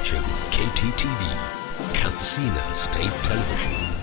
watching Kttv, Katsina State Television.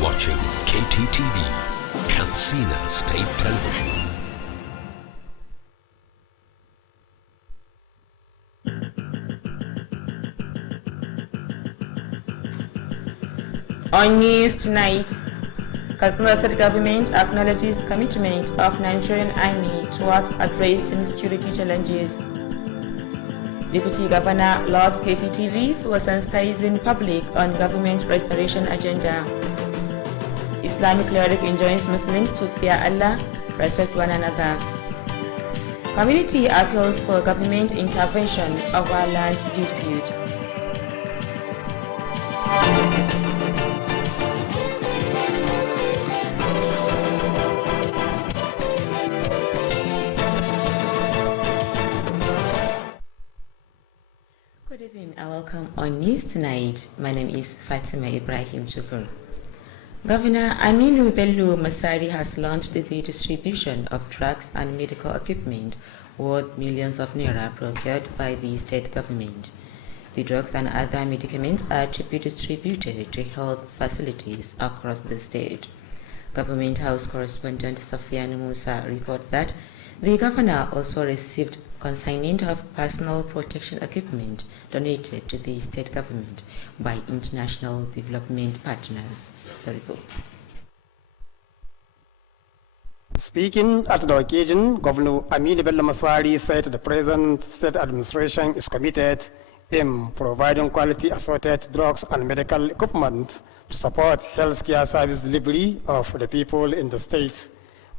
Watching Kttv, Katsina State Television. On news tonight, Katsina State Government acknowledges commitment of Nigerian Army towards addressing security challenges. Deputy Governor lauds Kttv for sensitizing public on government restoration agenda. Islamic cleric enjoins Muslims to fear Allah, respect one another. Community appeals for government intervention over land dispute. and welcome on News Tonight. My name is Fatima Ibrahim Chukur. Governor Aminu Bello Masari has launched the distribution of drugs and medical equipment worth millions of naira procured by the state government. The drugs and other medicaments are to be distributed to health facilities across the state. Government House correspondent Safian Musa reports that the governor also received consignment of personal protection equipment donated to the state government by international development partners. The report. Speaking at the occasion, Governor Aminu Bello Masari said the present state administration is committed in providing quality assorted drugs and medical equipment to support healthcare service delivery of the people in the state.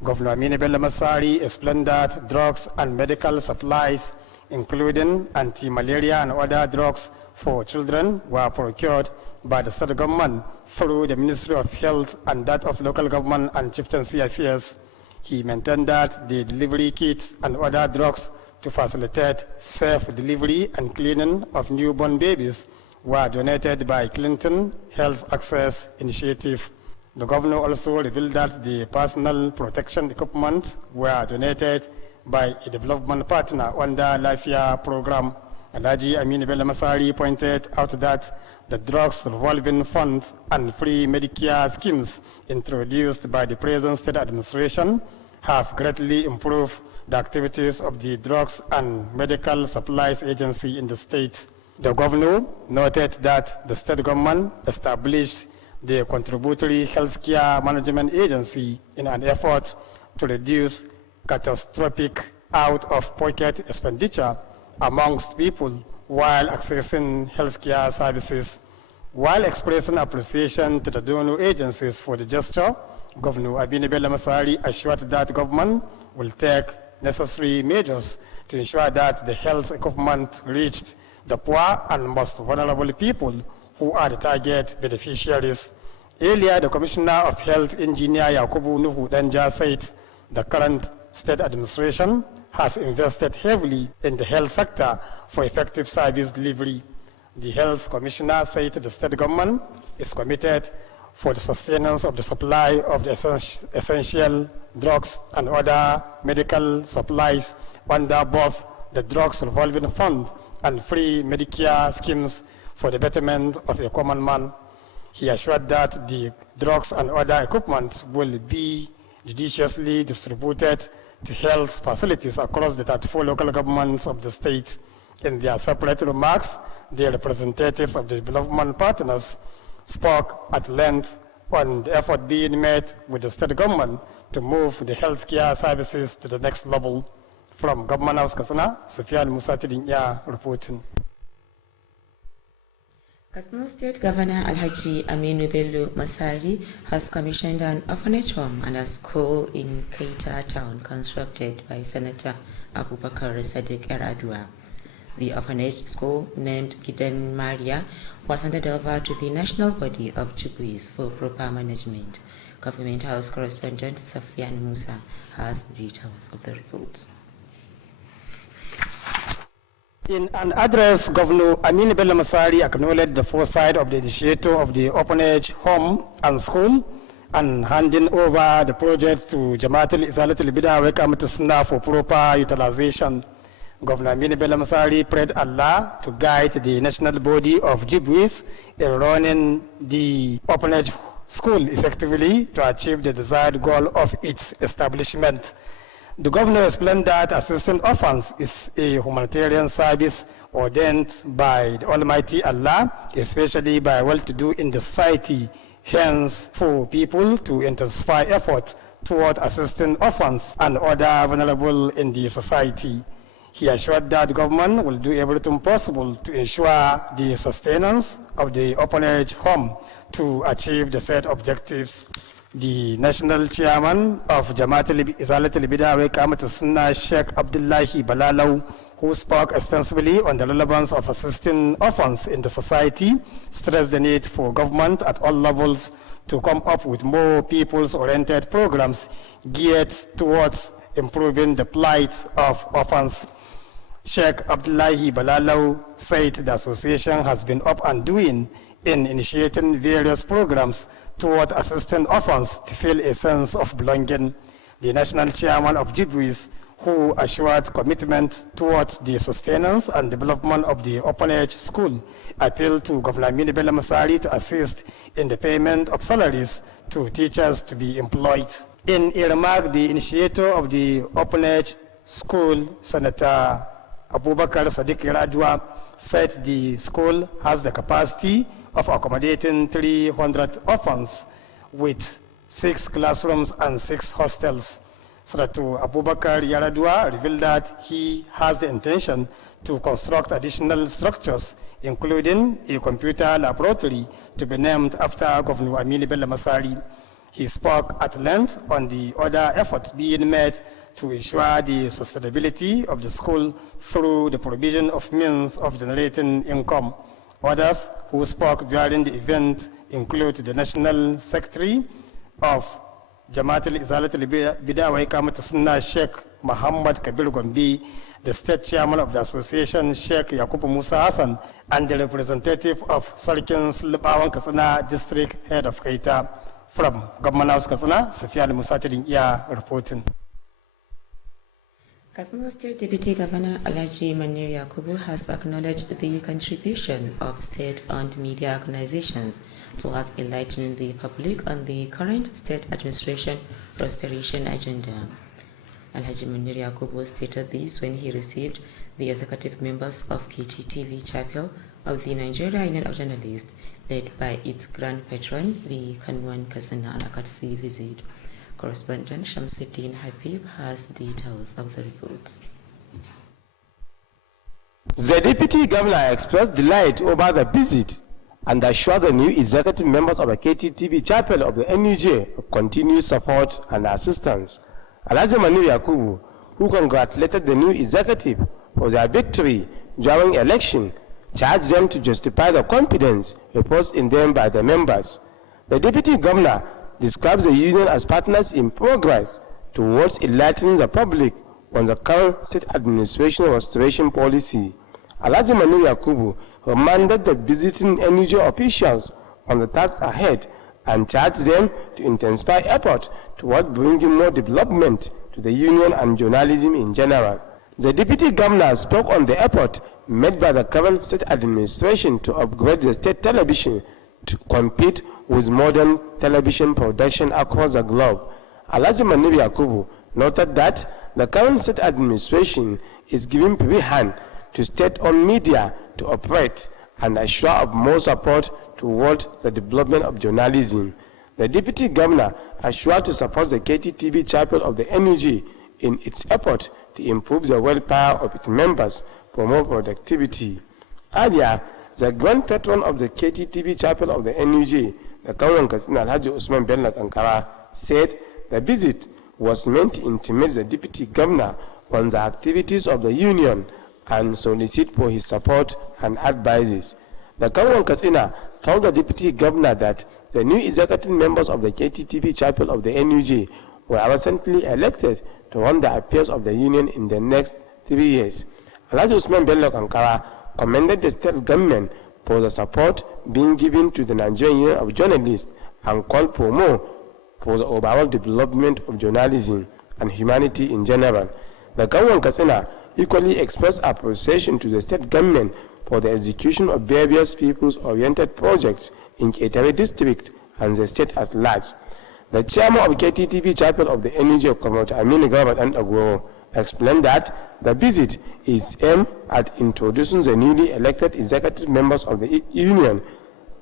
Governor Aminu Bello Masari explained that drugs and medical supplies, including anti-malaria and other drugs for children, were procured by the state government through the Ministry of Health and that of Local Government and Chieftaincy Affairs. He maintained that the delivery kits and other drugs to facilitate safe delivery and cleaning of newborn babies were donated by Clinton Health Access Initiative. The governor also revealed that the personal protection equipment were donated by a development partner under Lafia program. Alhaji Aminu Bello Masari pointed out that the drugs revolving funds and free Medicare schemes introduced by the present state administration have greatly improved the activities of the Drugs and Medical Supplies Agency in the state. The governor noted that the state government established the Contributory Healthcare Management Agency in an effort to reduce catastrophic out-of-pocket expenditure amongst people while accessing healthcare services. While expressing appreciation to the donor agencies for the gesture, Governor Aminu Bello Masari assured that government will take necessary measures to ensure that the health equipment reached the poor and most vulnerable people who are the target beneficiaries. Earlier, the Commissioner of Health, Engineer Yakubu Nuhu Danja, said the current state administration has invested heavily in the health sector for effective service delivery. The Health Commissioner said the state government is committed for the sustenance of the supply of the essential drugs and other medical supplies under both the Drugs Revolving Fund and free Medicare schemes for the betterment of a common man. He assured that the drugs and other equipment will be judiciously distributed to health facilities across the 34 local governments of the state. In their separate remarks, the representatives of the development partners spoke at length on the effort being made with the state government to move the healthcare services to the next level. From Government House Katsina, Safian Musa Tidinya reporting. Katsina State Governor Alhaji Aminu Bello Masari has commissioned an orphanage home and a school in Kttv town constructed by Senator Abubakar Sadiq Eradua. The orphanage school, named Gidan Maria, was handed over to the national body of Jubuis for proper management. Government House correspondent Safian Musa has details of the report. In an address, Governor Aminu Bello Masari acknowledged the foresight of the initiator of the orphanage home and school and handing over the project to Jamaatul Izalatul Bid'ah wa Iqamatus Sunnah for proper utilization. Governor Aminu Bello Masari prayed Allah to guide the national body of Jubuis in running the orphanage school effectively to achieve the desired goal of its establishment. The governor explained that assisting orphans is a humanitarian service ordained by the Almighty Allah, especially by well-to-do in the society, hence for people to intensify efforts toward assisting orphans and other vulnerable in the society. He assured that the government will do everything possible to ensure the sustenance of the orphanage home to achieve the set objectives. The national chairman of Jamaatul Izalatul Bid'ah wa Iqamatus Sunnah, Sheikh Abdullahi Balalau, who spoke extensively on the relevance of assisting orphans in the society, stressed the need for government at all levels to come up with more people's-oriented programs geared towards improving the plight of orphans. Sheikh Abdullahi Balalau said the association has been up and doing in initiating various programs toward assisting orphans to feel a sense of belonging. The national chairman of Jibwis, who assured commitment towards the sustenance and development of the orphanage school, appealed to Governor Aminu Bello Masari to assist in the payment of salaries to teachers to be employed. In a remark, the initiator of the orphanage school, Senator Abubakar Sadiq Radwa, said the school has the capacity of accommodating 300 orphans with 6 classrooms and 6 hostels. Senator Abubakar Yaradua revealed that he has the intention to construct additional structures, including a computer laboratory to be named after Governor Aminu Bello Masari. He spoke at length on the other efforts being made to ensure the sustainability of the school through the provision of means of generating income. Others who spoke during the event include the National Secretary of Jamaatul Izalatul Bid'a wa Iqamatus Sunnah, Sheikh Muhammad Kabir Gombe, the State Chairman of the Association, Sheikh Yakubu Musa Hassan, and the representative of Sarkin Sulbawan Katsina District Head of Kaita. From Government House Katsina, Safiya Musatirin Iya reporting. Katsina State Deputy Governor Alhaji Manir Yakubu has acknowledged the contribution of state-owned media organizations towards enlightening the public on the current state administration restoration agenda. Alhaji Manir Yakubu stated this when he received the executive members of Kttv Chapel of the Nigeria Union of Journalists, led by its grand patron, the Kanwan Katsina Alakatsi visit. Correspondent Shamsuddin Habib has details of the report. The Deputy Governor expressed delight over the visit and assured the new executive members of the Kttv Chapel of the NUJ of continued support and assistance. Alhaji Manir Yakubu, who congratulated the new executive for their victory during election, charged them to justify the confidence reposed in them by the members. The Deputy Governor describes the union as partners in progress towards enlightening the public on the current state administration restoration policy. Alhaji Manir Yakubu reminded the visiting NUJ officials on the tasks ahead and charged them to intensify effort toward bringing more development to the union and journalism in general. The Deputy Governor spoke on the effort made by the current state administration to upgrade the state television to compete with modern television production across the globe. Alhaji Manir Yakubu noted that the current state administration is giving free hand to state-owned media to operate and assure of more support toward the development of journalism. The Deputy Governor assured to support the Kttv Chapel of the NUJ in its effort to improve the welfare of its members for more productivity. Earlier, the grand patron of the Kttv Chapel of the NUJ, the Kauran Katsina Alhaji Usman Bello Kankara, said the visit was meant to intimate the Deputy Governor on the activities of the union and solicit for his support and advices. The Kauran Katsina told the Deputy Governor that the new executive members of the Kttv Chapel of the NUJ were recently elected to run the affairs of the union in the next 3 years. Alhaji Usman Bello Kankara commended the state government for the support being given to the Nigerian Union of Journalists and called for more for the overall development of journalism and humanity in general. The Kauran Katsina equally expressed appreciation to the state government for the execution of various peoples-oriented projects in Kttv district and the state at large. The chairman of Kttv Chapel of the NUJ, Comrade Aminu and Agoro, explained that the visit is aimed at introducing the newly elected executive members of the union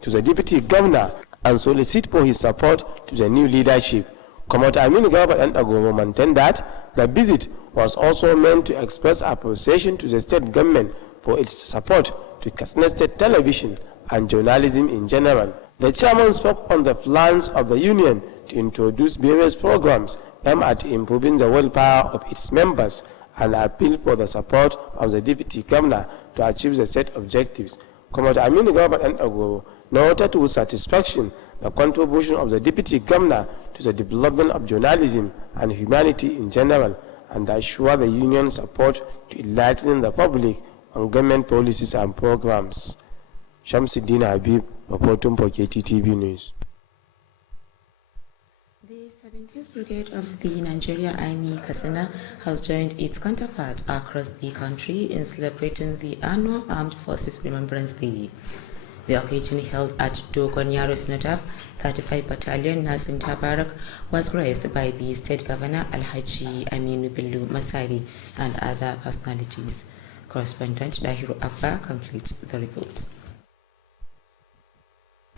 to the Deputy Governor and solicit for his support to the new leadership. Comrade Aminu and Agoro maintained that the visit was also meant to express appreciation to the state government for its support to Katsina State Television and journalism in general. The chairman spoke on the plans of the union to introduce various programs aimed at improving the welfare of its members and appeal for the support of the Deputy Governor to achieve the set objectives. Comrade Aminu and Agoro noted with satisfaction the contribution of the Deputy Governor to the development of journalism and humanity in general and assured the union's support to enlighten the public on government policies and programs. Shamsuddin Habib, reporting for Kttv News. The 17th Brigade of the Nigeria Army Katsina has joined its counterparts across the country in celebrating the annual Armed Forces Remembrance Day. The occasion held at Dogonyaro Cenotaph, 35 Battalion Nasin Tabarak was graced by the State Governor Alhaji Aminu Bello Masari and other personalities. Correspondent Dahiru Abba completes the report.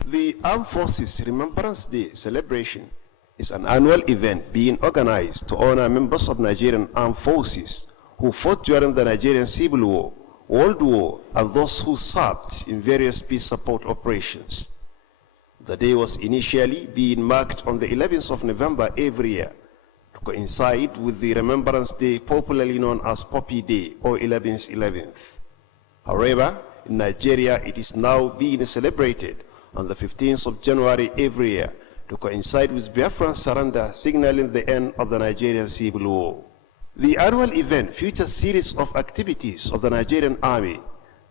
The Armed Forces Remembrance Day celebration is an annual event being organized to honor members of Nigerian Armed Forces who fought during the Nigerian Civil War, World War, and those who served in various peace support operations. The day was initially being marked on the 11th of November every year to coincide with the Remembrance Day popularly known as Poppy Day or 11th. However, in Nigeria it is now being celebrated on the 15th of January every year to coincide with Biafran surrender, signaling the end of the Nigerian Civil War. The annual event features a series of activities of the Nigerian Army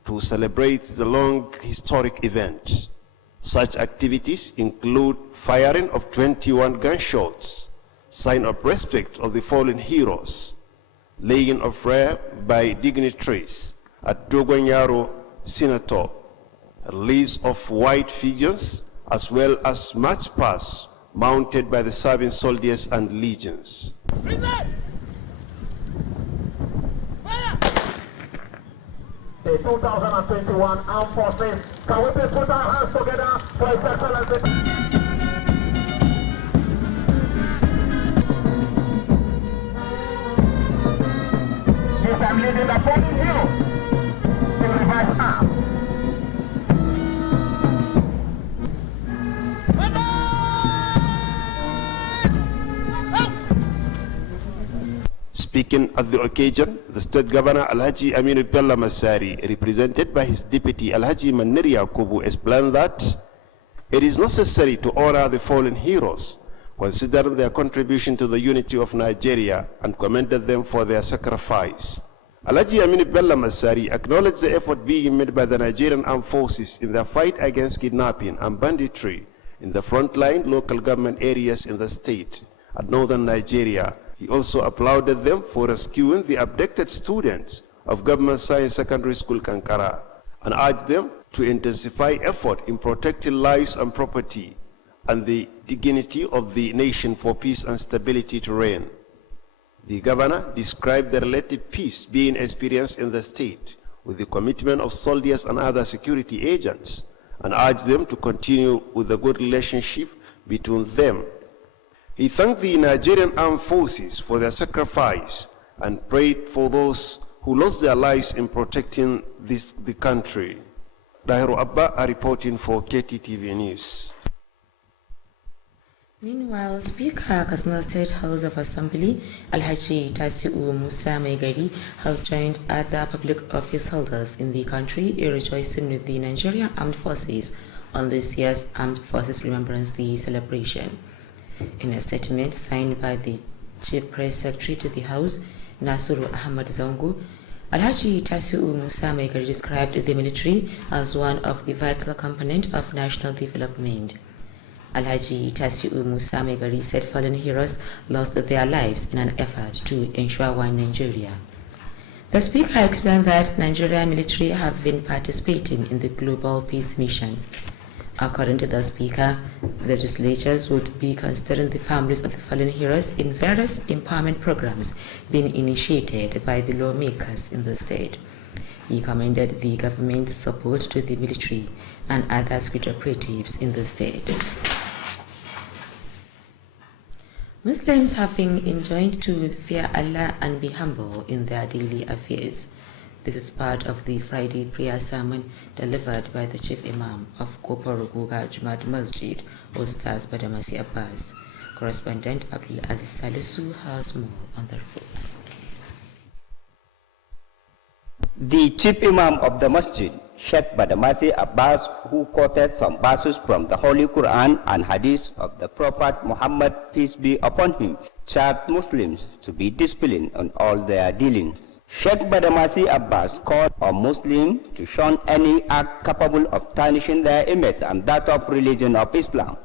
to celebrate the long historic event. Such activities include firing of 21 gunshots, sign of respect of the fallen heroes, laying of prayer by dignitaries at Dogonyaro Cenotaph, release of white figures, as well as march pasts mounted by the serving soldiers and legions. The 2021 Armed Forces, can we please put our hands together for His Excellency? Yes, I'm leading the fallen heroes to revive arms. Speaking at the occasion, the State Governor Alhaji Aminu Bello Masari, represented by his deputy Alhaji Maniri Yakubu, explained that it is necessary to honor the fallen heroes, considering their contribution to the unity of Nigeria, and commended them for their sacrifice. Alhaji Aminu Bello Masari acknowledged the effort being made by the Nigerian Armed Forces in their fight against kidnapping and banditry in the frontline local government areas in the state and northern Nigeria. He also applauded them for rescuing the abducted students of Government Science Secondary School Kankara and urged them to intensify effort in protecting lives and property and the dignity of the nation for peace and stability to reign. The governor described the relative peace being experienced in the state with the commitment of soldiers and other security agents and urged them to continue with the good relationship between them. He thanked the Nigerian Armed Forces for their sacrifice and prayed for those who lost their lives in protecting the country. Dahiru Abba are reporting for Kttv News. Meanwhile, Speaker Katsina State House of Assembly Alhaji Tasiu Musa Maigari has joined other public office holders in the country in rejoicing with the Nigerian Armed Forces on this year's Armed Forces Remembrance Day celebration. In a statement signed by the Chief Press Secretary to the House, Nasuru Ahmad Zangu, Alhaji Tasiu Musa Maigari described the military as one of the vital components of national development. Alhaji Tasiu Musa Maigari said fallen heroes lost their lives in an effort to ensure one Nigeria. The speaker explained that Nigerian military have been participating in the global peace mission. According to the speaker, the legislatures would be considering the families of the fallen heroes in various empowerment programs being initiated by the lawmakers in the state. He commended the government's support to the military and other security operatives in the state. Muslims have been enjoined to fear Allah and be humble in their daily affairs. This is part of the Friday prayer sermon delivered by the Chief Imam of Koporoguga Jumat Masjid, Ustaz Badamasi Abbas. Correspondent Abdul Aziz Salisu has more on the report. The Chief Imam of the Masjid, Sheikh Badamasi Abbas, who quoted some verses from the Holy Quran and Hadith of the Prophet Muhammad, peace be upon him, charged Muslims to be disciplined on all their dealings. Sheikh Badamasi Abbas called on Muslims to shun any act capable of tarnishing their image and that of religion of Islam.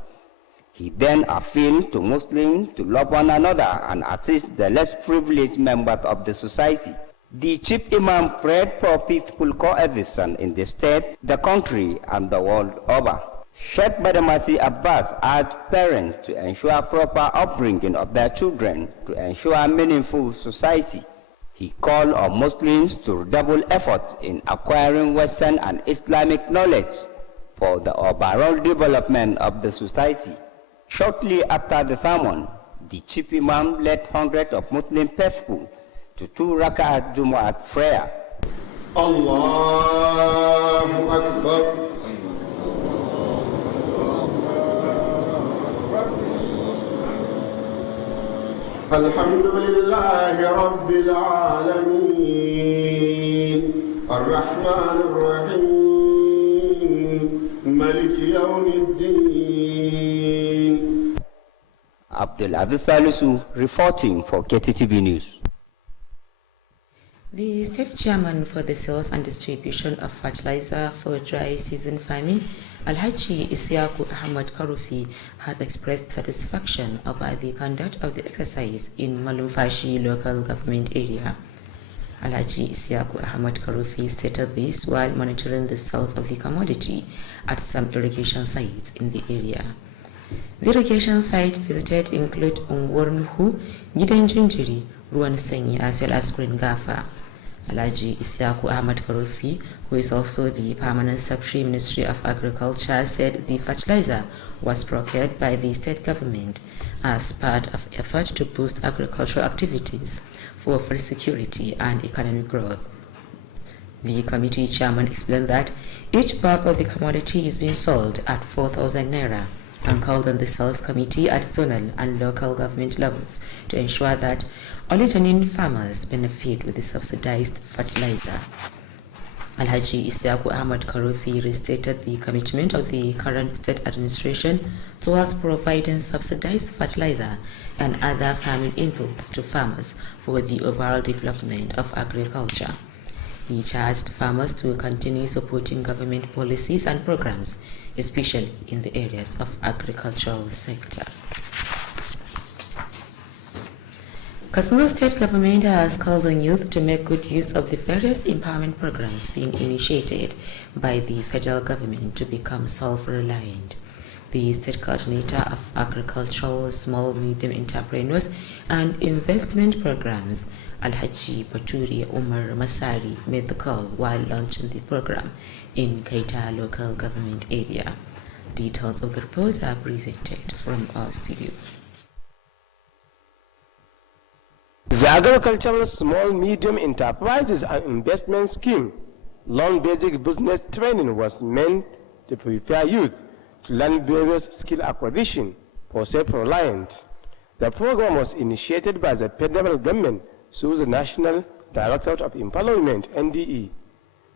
He then appealed to Muslims to love one another and assist the less privileged members of the society. The chief imam prayed for peaceful coexistence in the state, the country, and the world over. Sheikh Badamasi Abbas urged parents to ensure proper upbringing of their children to ensure meaningful society. He called on Muslims to redouble efforts in acquiring Western and Islamic knowledge for the overall development of the society. Shortly after the sermon, the chief imam led hundreds of Muslim faithful to 2 rak'at Jumu'at prayer. Allahu Akbar. Alhamdulillahi Rabbil Alameen. Ar-Rahman Ar-Rahim. Malik Yawmiddin. Abdul Aziz Salisu reporting for Kttv News. The state chairman for the sales and distribution of fertilizer for dry season farming, Alhaji Isiaku Ahmad Karufi, has expressed satisfaction about the conduct of the exercise in Malumfashi local government area. Alhaji Isiaku Ahmad Karufi stated this while monitoring the sales of the commodity at some irrigation sites in the area. The irrigation site visited include Ungwarnhu, Gidan Jinjiri, Ruwan Sanyi, as well as Green Gafa. Alhaji Isiaku Ahmad Karufi, who is also the Permanent Secretary Ministry of Agriculture, said the fertilizer was procured by the state government as part of effort to boost agricultural activities for food security and economic growth. The committee chairman explained that each bag of the commodity is being sold at 4,000 naira and called on the sales committee at zonal and local government levels to ensure that only genuine farmers benefit with the subsidized fertilizer. Alhaji Isiaku Ahmad Karufi restated the commitment of the current state administration towards providing subsidized fertilizer and other farming inputs to farmers for the overall development of agriculture. He charged farmers to continue supporting government policies and programs, especially in the areas of agricultural sector. Katsina State Government has called on youth to make good use of the various empowerment programs being initiated by the federal government to become self-reliant. The State Coordinator of Agricultural, Small, Medium Entrepreneurs and Investment Programs, Alhaji Baturi Umar Masari, made the call while launching the program in Kaita local government area. Details of the report are presented from our studio. The Agricultural Small Medium Enterprises and Investment Scheme Long Basic Business Training was meant to prepare youth to learn various skill acquisition for self-reliance. The program was initiated by the federal government through the National Directorate of Employment (NDE)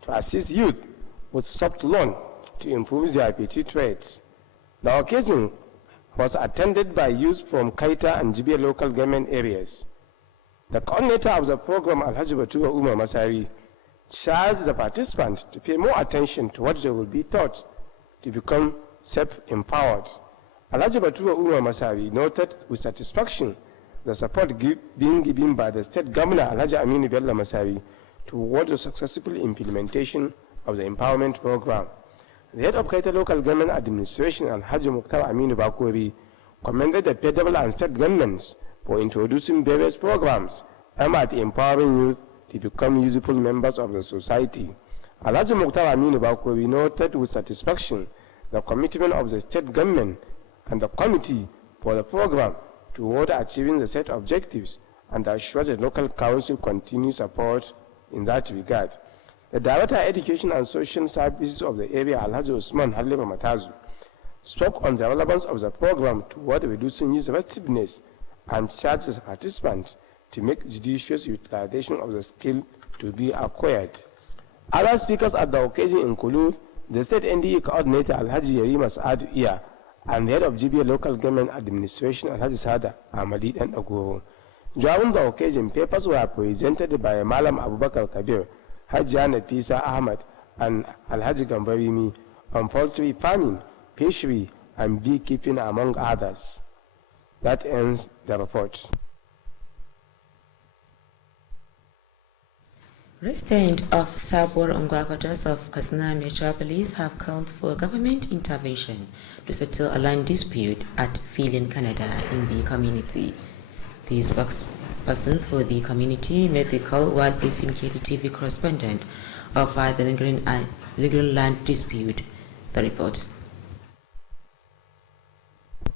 to assist youth with soft loan to improve their petty trades. The occasion was attended by youth from Kaita and Jibia local government areas. The coordinator of the program, Alhaji Batua Umar Masari, charged the participants to pay more attention to what they will be taught to become self-empowered. Alhaji Batua Umar Masari noted with satisfaction the support being given by the state governor, Alhaji Aminu Bello Masari, towards the successful implementation of the empowerment program. The head of Kaita local government administration, Alhaji Mukhtar Aminu Bakuri, commended the federal and state governments for introducing various programs aimed at empowering youth to become useful members of the society. Alhaji Mukhtar Aminu Bakuri noted with satisfaction the commitment of the state government and the committee for the program toward achieving the set objectives and assure the local council continued support in that regard. The Director of Education and Social Services of the area, Alhaji Usman Halima Matazu, spoke on the relevance of the program toward reducing youth restiveness and charged the participants to make judicious utilization of the skill to be acquired. Other speakers at the occasion include the State NDE Coordinator Alhaji Yerima Saadu Iya and the head of GBA Local Government Administration, Alhaji Sada Ahmadi and Agoro. During the occasion, papers were presented by Malam Abubakar Kabir, Haji Nafisa Ahmad, and Alhaji Gambarimi on poultry farming, fishery, and beekeeping, among others. That ends the report. Residents of Sabor Ungwa quarters of Katsina Metropolis have called for government intervention to settle a land dispute at Filin, Canada in the community. The spokespersons for the community made the call while briefing Kttv correspondent over the lingering land dispute. The report.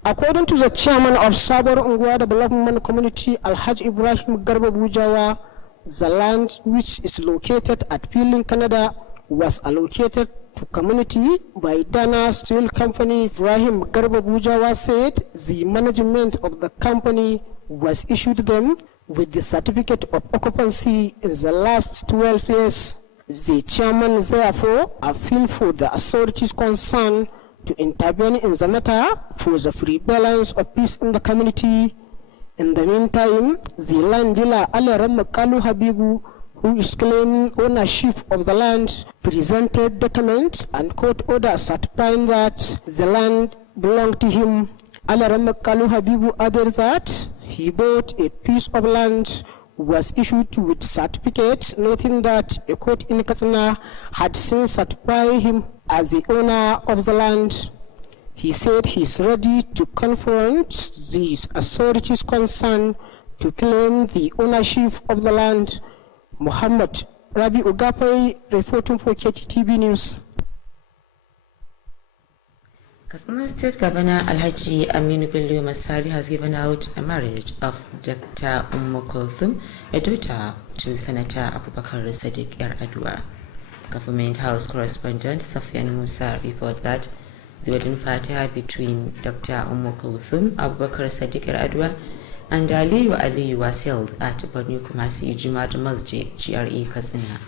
According to the chairman of Sabor Ungwa Development Community, Alhaji Ibrahim Garba Bujawa, the land which is located at Filin, Canada, was allocated to community by Dana Steel Company. Ibrahim Garba Bujawa said the management of the company was issued them with the certificate of occupancy in the last 12 years. The chairman therefore appealed for the authorities concerned to intervene in the matter for the free balance of peace in the community. In the meantime, the land dealer Alaram Kalu Habibu, who is claiming ownership of the land, presented documents and court orders certifying that the land belonged to him. Alaram Kalu Habibu added that he bought a piece of land, was issued with certificates, noting that a court in Katsina had since certified him as the owner of the land. He said he is ready to confront these authorities concerned to claim the ownership of the land. Muhammad Rabi Ugapai reporting for Kttv News. Katsina State Governor Alhaji Aminu Bello Masari has given out a marriage of Dr. Kulthum, a daughter to Senator Abubakar Sadiq Adwa. Government House correspondent Safian Musa reported that the wedding fatah between Dr. Kulthum, Abubakar Sadiq Adwa, and Aliyu was held at Bornu Kumasi Jumad Masjid, GRA Katsina.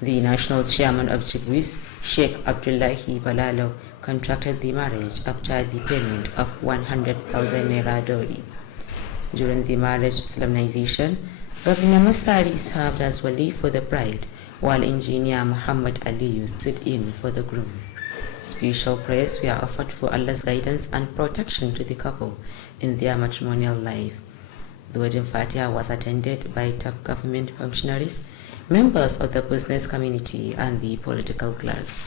The national chairman of Jigwis, Sheikh Abdullahi Balalo, contracted the marriage after the payment of 100,000 naira dowry. During the marriage solemnization, Governor Masari served as wali for the bride, while engineer Muhammad Aliyu stood in for the groom. Special prayers were offered for Allah's guidance and protection to the couple in their matrimonial life. The wedding fatah was attended by top government functionaries, members of the business community, and the political class.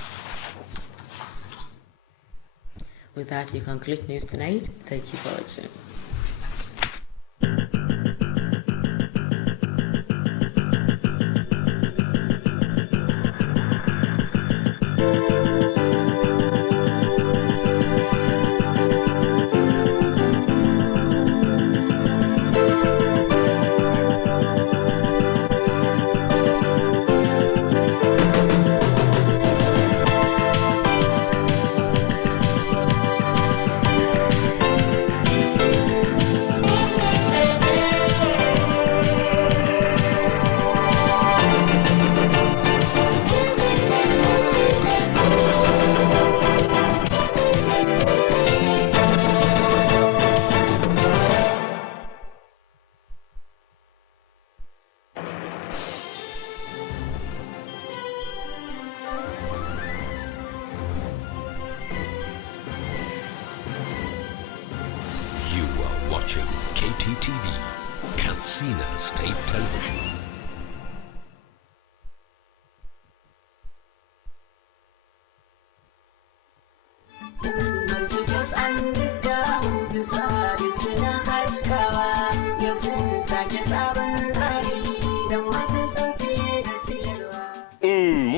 With that, we conclude news tonight. Thank you for watching. Watching Kttv, Katsina State Television.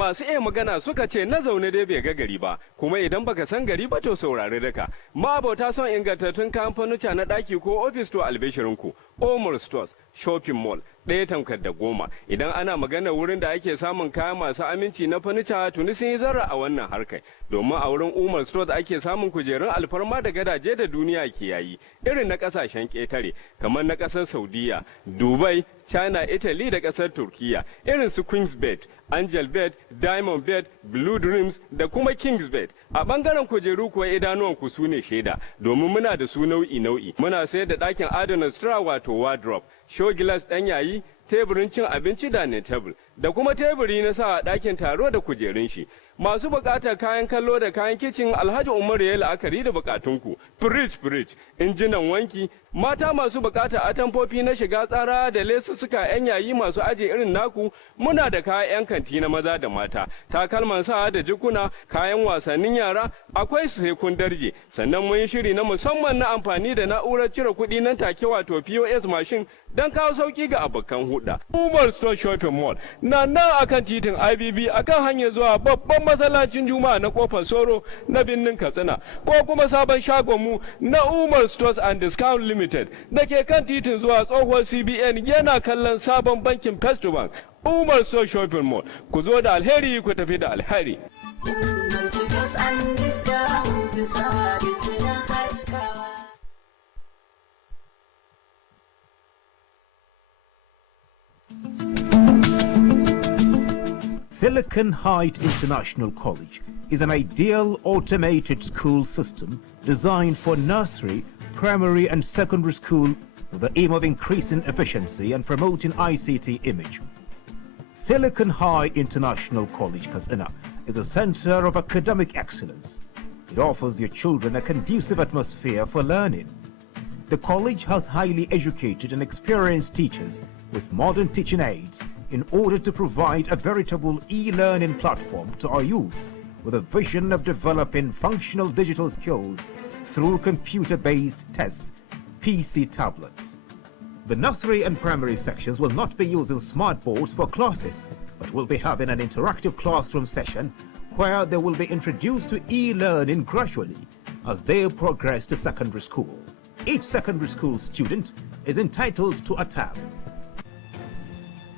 Masu iya magana suka ce na zaune dai bai ga gari ba, kuma idan baka san gari ba to saurari daka. Ma'abota son ingantattun kamfanuka na ɗaki ko ofis to albishirinku. Omar Stores Shopping Mall ɗaya tamkar da goma. Idan ana magana wurin da ake samun kaya masu aminci na furniture tuni sun yi zarra a wannan harkar. Domin a wurin Umar Stores ake samun kujerun alfarma da gadaje da duniya ke yayi irin na kasashen ƙetare kamar na ƙasar Saudiya, Dubai, China, Italy da ƙasar Turkiya irin su Queen's Bed, Angel Bed, Diamond Bed, Blue Dreams da kuma King's Bed. A bangaren kujeru kuwa idanuwan ku su ne shaida domin muna da su nau'i. Muna sayar da ɗakin adana sutura wato wardrobe, show glass ɗan yayi, teburin cin abinci dining table da kuma teburi na sa ɗakin taro da kujerun shi. Masu buƙatar kayan kallo da kayan kicin Alhaji Umar ya la'akari da buƙatunku. Fridge, injinan wanki, mata masu buƙatar atamfofi na shiga tsara da lesussuka 'yan yayi masu aje irin naku, muna da kayan 'yan kanti na maza da mata, takalman sa da jikuna, kayan wasannin yara, akwai su sai kun darje. Sannan mun yi shiri na musamman na amfani da na'urar cire kuɗi nan take wato POS machine don kawo sauki ga abokan huda. Umar Store Shopping Mall na nan akan titin IBB akan hanyar zuwa babban masallacin Juma'a na Kofar Soro na birnin Katsina ko kuma sabon shagon mu na Umar Stores and Discount Limited da ke kan titin zuwa tsohuwar CBN yana kallon sabon bankin First Bank. Umar Store Shopping Mall ku zo da alheri ku tafi da alheri. Silicon Heights International College is an ideal automated school system designed for nursery, primary and secondary school with the aim of increasing efficiency and promoting ICT image. Silicon Heights International College, Katsina, is a center of academic excellence. It offers your children a conducive atmosphere for learning. The college has highly educated and experienced teachers with modern teaching aids in order to provide a veritable e-learning platform to our youths with a vision of developing functional digital skills through computer-based tests, PC tablets. The nursery and primary sections will not be using smart boards for classes, but will be having an interactive classroom session where they will be introduced to e-learning gradually as they progress to secondary school. Each secondary school student is entitled to a tab.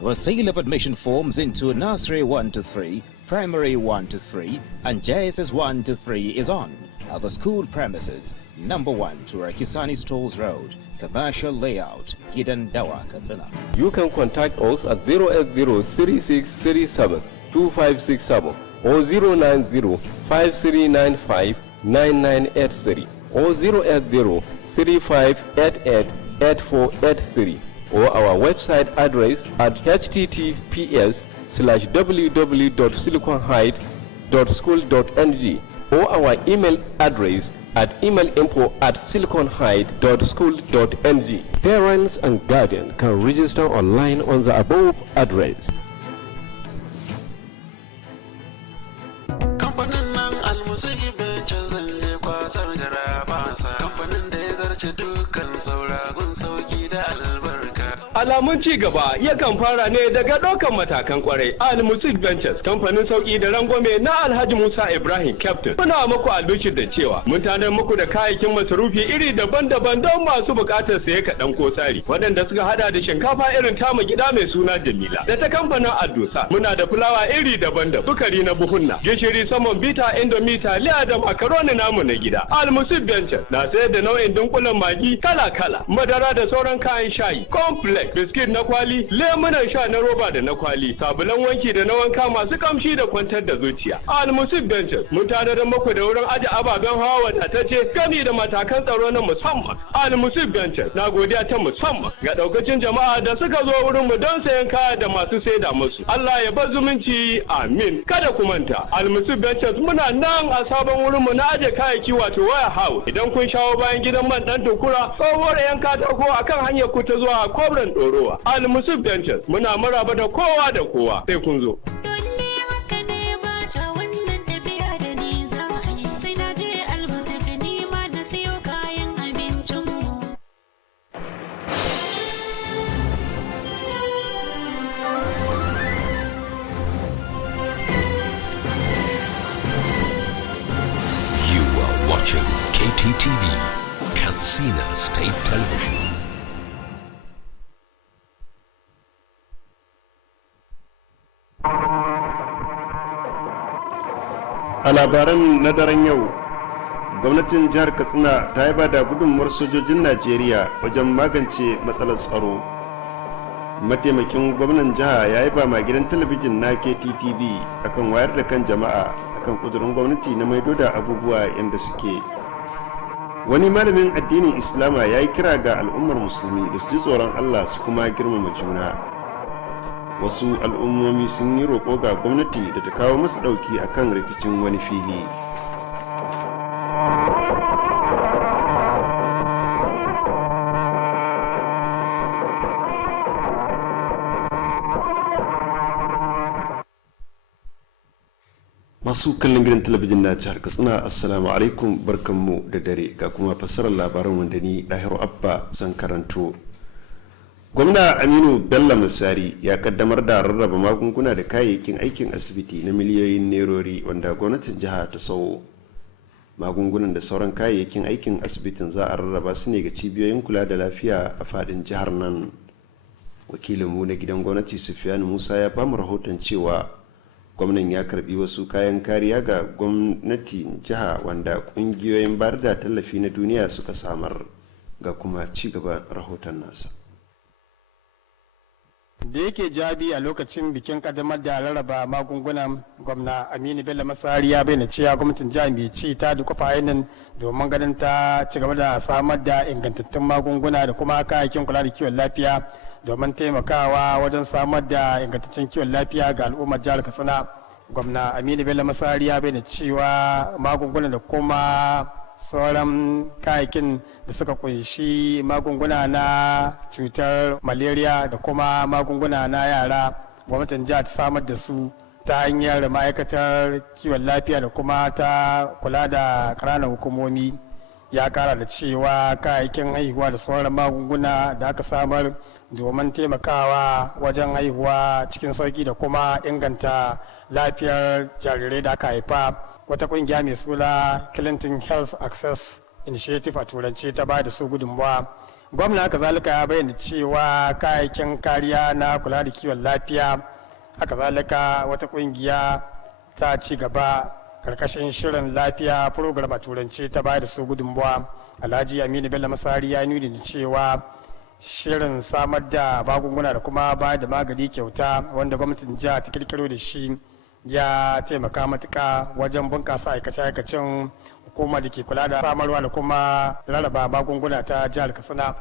The sale of admission forms into Nursery 1 to 3, Primary 1 to 3, and JSS 1 to 3 is on at the school premises, number 1 Turakisani Stores Road, Commercial Layout, Gidan Dawa, Katsina. You can contact us at 080-3637-2567 or 090-5395-9983 or 080-3588-8483. or our website address at https:/www.siliconheight.school.ng or our email address at email@siliconheight.school.ng. Parents and guardians can register online on the above address. Alamun ci gaba yakan fara ne daga ɗaukan matakan kwarai. Al-Music Ventures, kamfanin sauki da rangwame na Alhaji Musa Ibrahim Captain. Muna muku albishir da cewa mun tanar muku da kayayyakin masarufi iri daban-daban don masu buƙatar saye kaɗan ko sari. Waɗanda suka hada da shinkafa irin tamu gida mai suna Jamila. Da ta kamfanin Adosa muna da fulawa iri daban-daban, sukari na buhunna, gishiri saman bita, indomie, taliya da makaroni namu na gida. Al-Music Ventures na sayar da nau'in dunkulen magi kala-kala, madara da sauran kayan shayi, complex, biskit na kwali, lemunan sha na roba da na kwali, sabulan wanki da na wanka masu kamshi da kwantar da zuciya. Al-Music Ventures mun tanadar muku da wurin aje ababen hawa wadatacce gami da matakan tsaro na musamman. Al-Music Ventures na godiya ta musamman ga daukacin jama'a da suka zo wurin mu don sayan kaya da masu saida musu. Allah ya bar zumunci, amin. Kada ku manta, Al-Music Ventures muna nan a sabon wurin mu na aje kayayyaki wato warehouse. Idan kun shawo bayan gidan man dan tukura, tsohuwar yan katako akan hanyar ku ta zuwa Kobran Dorowa. Al-Music Ventures muna maraba da kowa da kowa. Sai kun zo. Watching Kttv, Katsina State Television. A labaran na daren yau, gwamnatin jihar Katsina ta yi ba da gudunmuwar sojojin Najeriya wajen magance matsalar tsaro. Mataimakin gwamnan jiha ya yi ba ma gidan talabijin na Kttv akan wayar da kan jama'a akan kudurin gwamnati na maido da abubuwa yadda suke. Wani malamin addinin Islama ya yi kira ga al'ummar musulmi da su ji tsoron Allah su kuma girmama juna. Wasu al'ummomi sun yi roƙo ga gwamnati da ta kawo musu ɗauki akan rikicin wani fili. Masu kallon gidan talabijin na jihar Katsina, assalamu alaikum, barkanmu da dare, ga kuma fassarar labaran wanda ni Dahiru Abba zan karanto. Gwamna Aminu Bello Masari ya kaddamar da rarraba magunguna da kayayyakin aikin asibiti na miliyoyin nerori wanda gwamnatin jiha ta sau. Magungunan da sauran kayayyakin aikin asibitin za a rarraba su ne ga cibiyoyin kula da lafiya a fadin jihar nan. Wakilinmu na gidan gwamnati Sufyan Musa ya bamu rahoton cewa gwamnan ya karbi wasu kayan kariya ga gwamnatin jiha wanda kungiyoyin bayar da tallafi na duniya suka samar, ga kuma ci gaban rahoton nasa. Da yake jabi a lokacin bikin kaddamar da rarraba magungunan, gwamna Aminu Bello Masari ya bayyana cewa gwamnatin jihar mai ci ta dukufa ainihin domin ganin ta ci gaba da samar da ingantattun magunguna da kuma kayayyakin kula da kiwon lafiya domin taimakawa wajen samar da ingantaccen kiwon lafiya ga al'ummar jihar Katsina. Gwamna Aminu Bello Masari ya bayyana cewa magungunan da kuma sauran kayayyakin da suka kunshi magunguna na cutar malaria da kuma magunguna na yara, gwamnatin jihar ta samar da su ta hanyar ma'aikatar kiwon lafiya da kuma ta kula da ƙananan hukumomi. Ya kara da cewa kayayyakin haihuwa da sauran magunguna da aka samar domin taimakawa wajen haihuwa cikin sauki da kuma inganta lafiyar jarirai da aka haifa. Wata kungiya mai suna Clinton Health Access Initiative a turance ta ba da su gudunmawa. Gwamna kazalika ya bayyana cewa kayayyakin kariya na kula da kiwon lafiya, haka zalika wata kungiya ta ci gaba karkashin shirin lafiya program a turance ta ba da su gudunmawa. Alhaji Aminu Bello Masari ya nuni da cewa shirin samar da magunguna da kuma ba da magani kyauta wanda gwamnatin jiha ta kirkiro da shi ya taimaka matuka wajen bunƙasa aikace-aikacen hukumar da ke kula da samarwa da kuma rarraba magunguna ta jihar Katsina.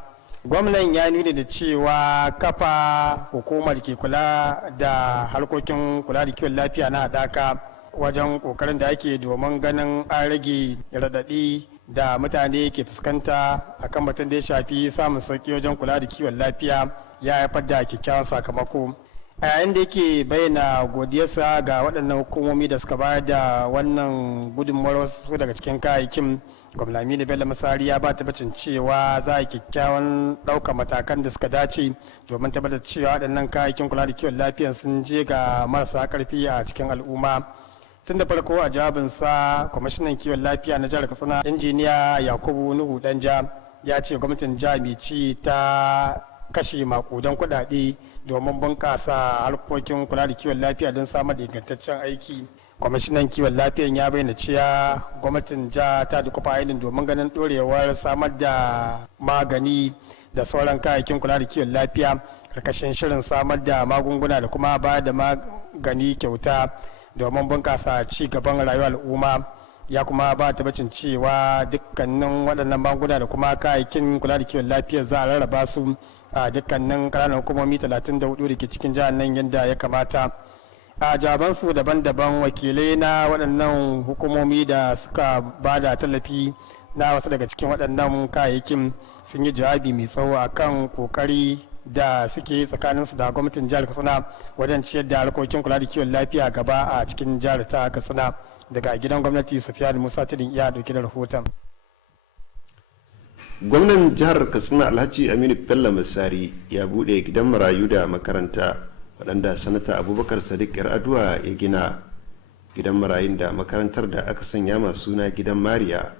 Gwamnan ya nuna da cewa kafa hukumar da ke kula da harkokin kula da kiwon lafiya na haɗaka wajen ƙoƙarin da ake domin ganin an rage raɗaɗi da mutane ke fuskanta akan batun da ya shafi samun sauƙi wajen kula da kiwon lafiya ya haifar da kyakkyawan sakamako. A yayin da yake bayyana godiyarsa ga waɗannan hukumomi da suka bayar da wannan gudunmawar wasu daga cikin kayayyakin, gwamna Aminu Bello Masari ya ba tabbacin cewa za a yi kyakkyawan ɗaukar matakan da suka dace domin tabbatar cewa waɗannan kayayyakin kula da kiwon lafiya sun je ga marasa ƙarfi a cikin al'umma. Tun da farko a jawabinsa, kwamishinan kiwon lafiya na jihar Katsina injiniya Yakubu Nuhu Danja ya ce gwamnatin jihar mai ci ta kashe makudan kuɗaɗe domin bunƙasa harkokin kula da kiwon lafiya don samar da ingantaccen aiki. Kwamishinan kiwon lafiyan ya bayyana cewa gwamnatin jiha ta dukufa ainihin domin ganin ɗorewar samar da magani da sauran kayayyakin kula da kiwon lafiya karkashin shirin samar da magunguna da kuma ba da magani kyauta domin bunƙasa ci gaban rayuwar al'umma. Ya kuma ba tabbacin cewa dukkanin waɗannan magunguna da kuma kayayyakin kula da kiwon lafiya za a rarraba su a dukkanin ƙananan hukumomi 34 da ke cikin jihar nan yadda ya kamata. A jawabansu daban-daban, wakilai na waɗannan hukumomi da suka ba da tallafi na wasu daga cikin waɗannan kayayyakin sun yi jawabi mai tsawo akan kokari da suke tsakaninsu da gwamnatin jihar Katsina wajen ciyar da harkokin kula da kiwon lafiya gaba a cikin jihar ta Katsina. Daga gidan gwamnati, Sufyan Musa Tudun iya dauke da rahoton. Gwamnan jihar Katsina Alhaji Aminu Bello Masari ya bude gidan marayu da makaranta waɗanda sanata Abubakar Sadiq Yar'adua ya gina. Gidan marayun da makarantar da aka sanya masu suna gidan Mariya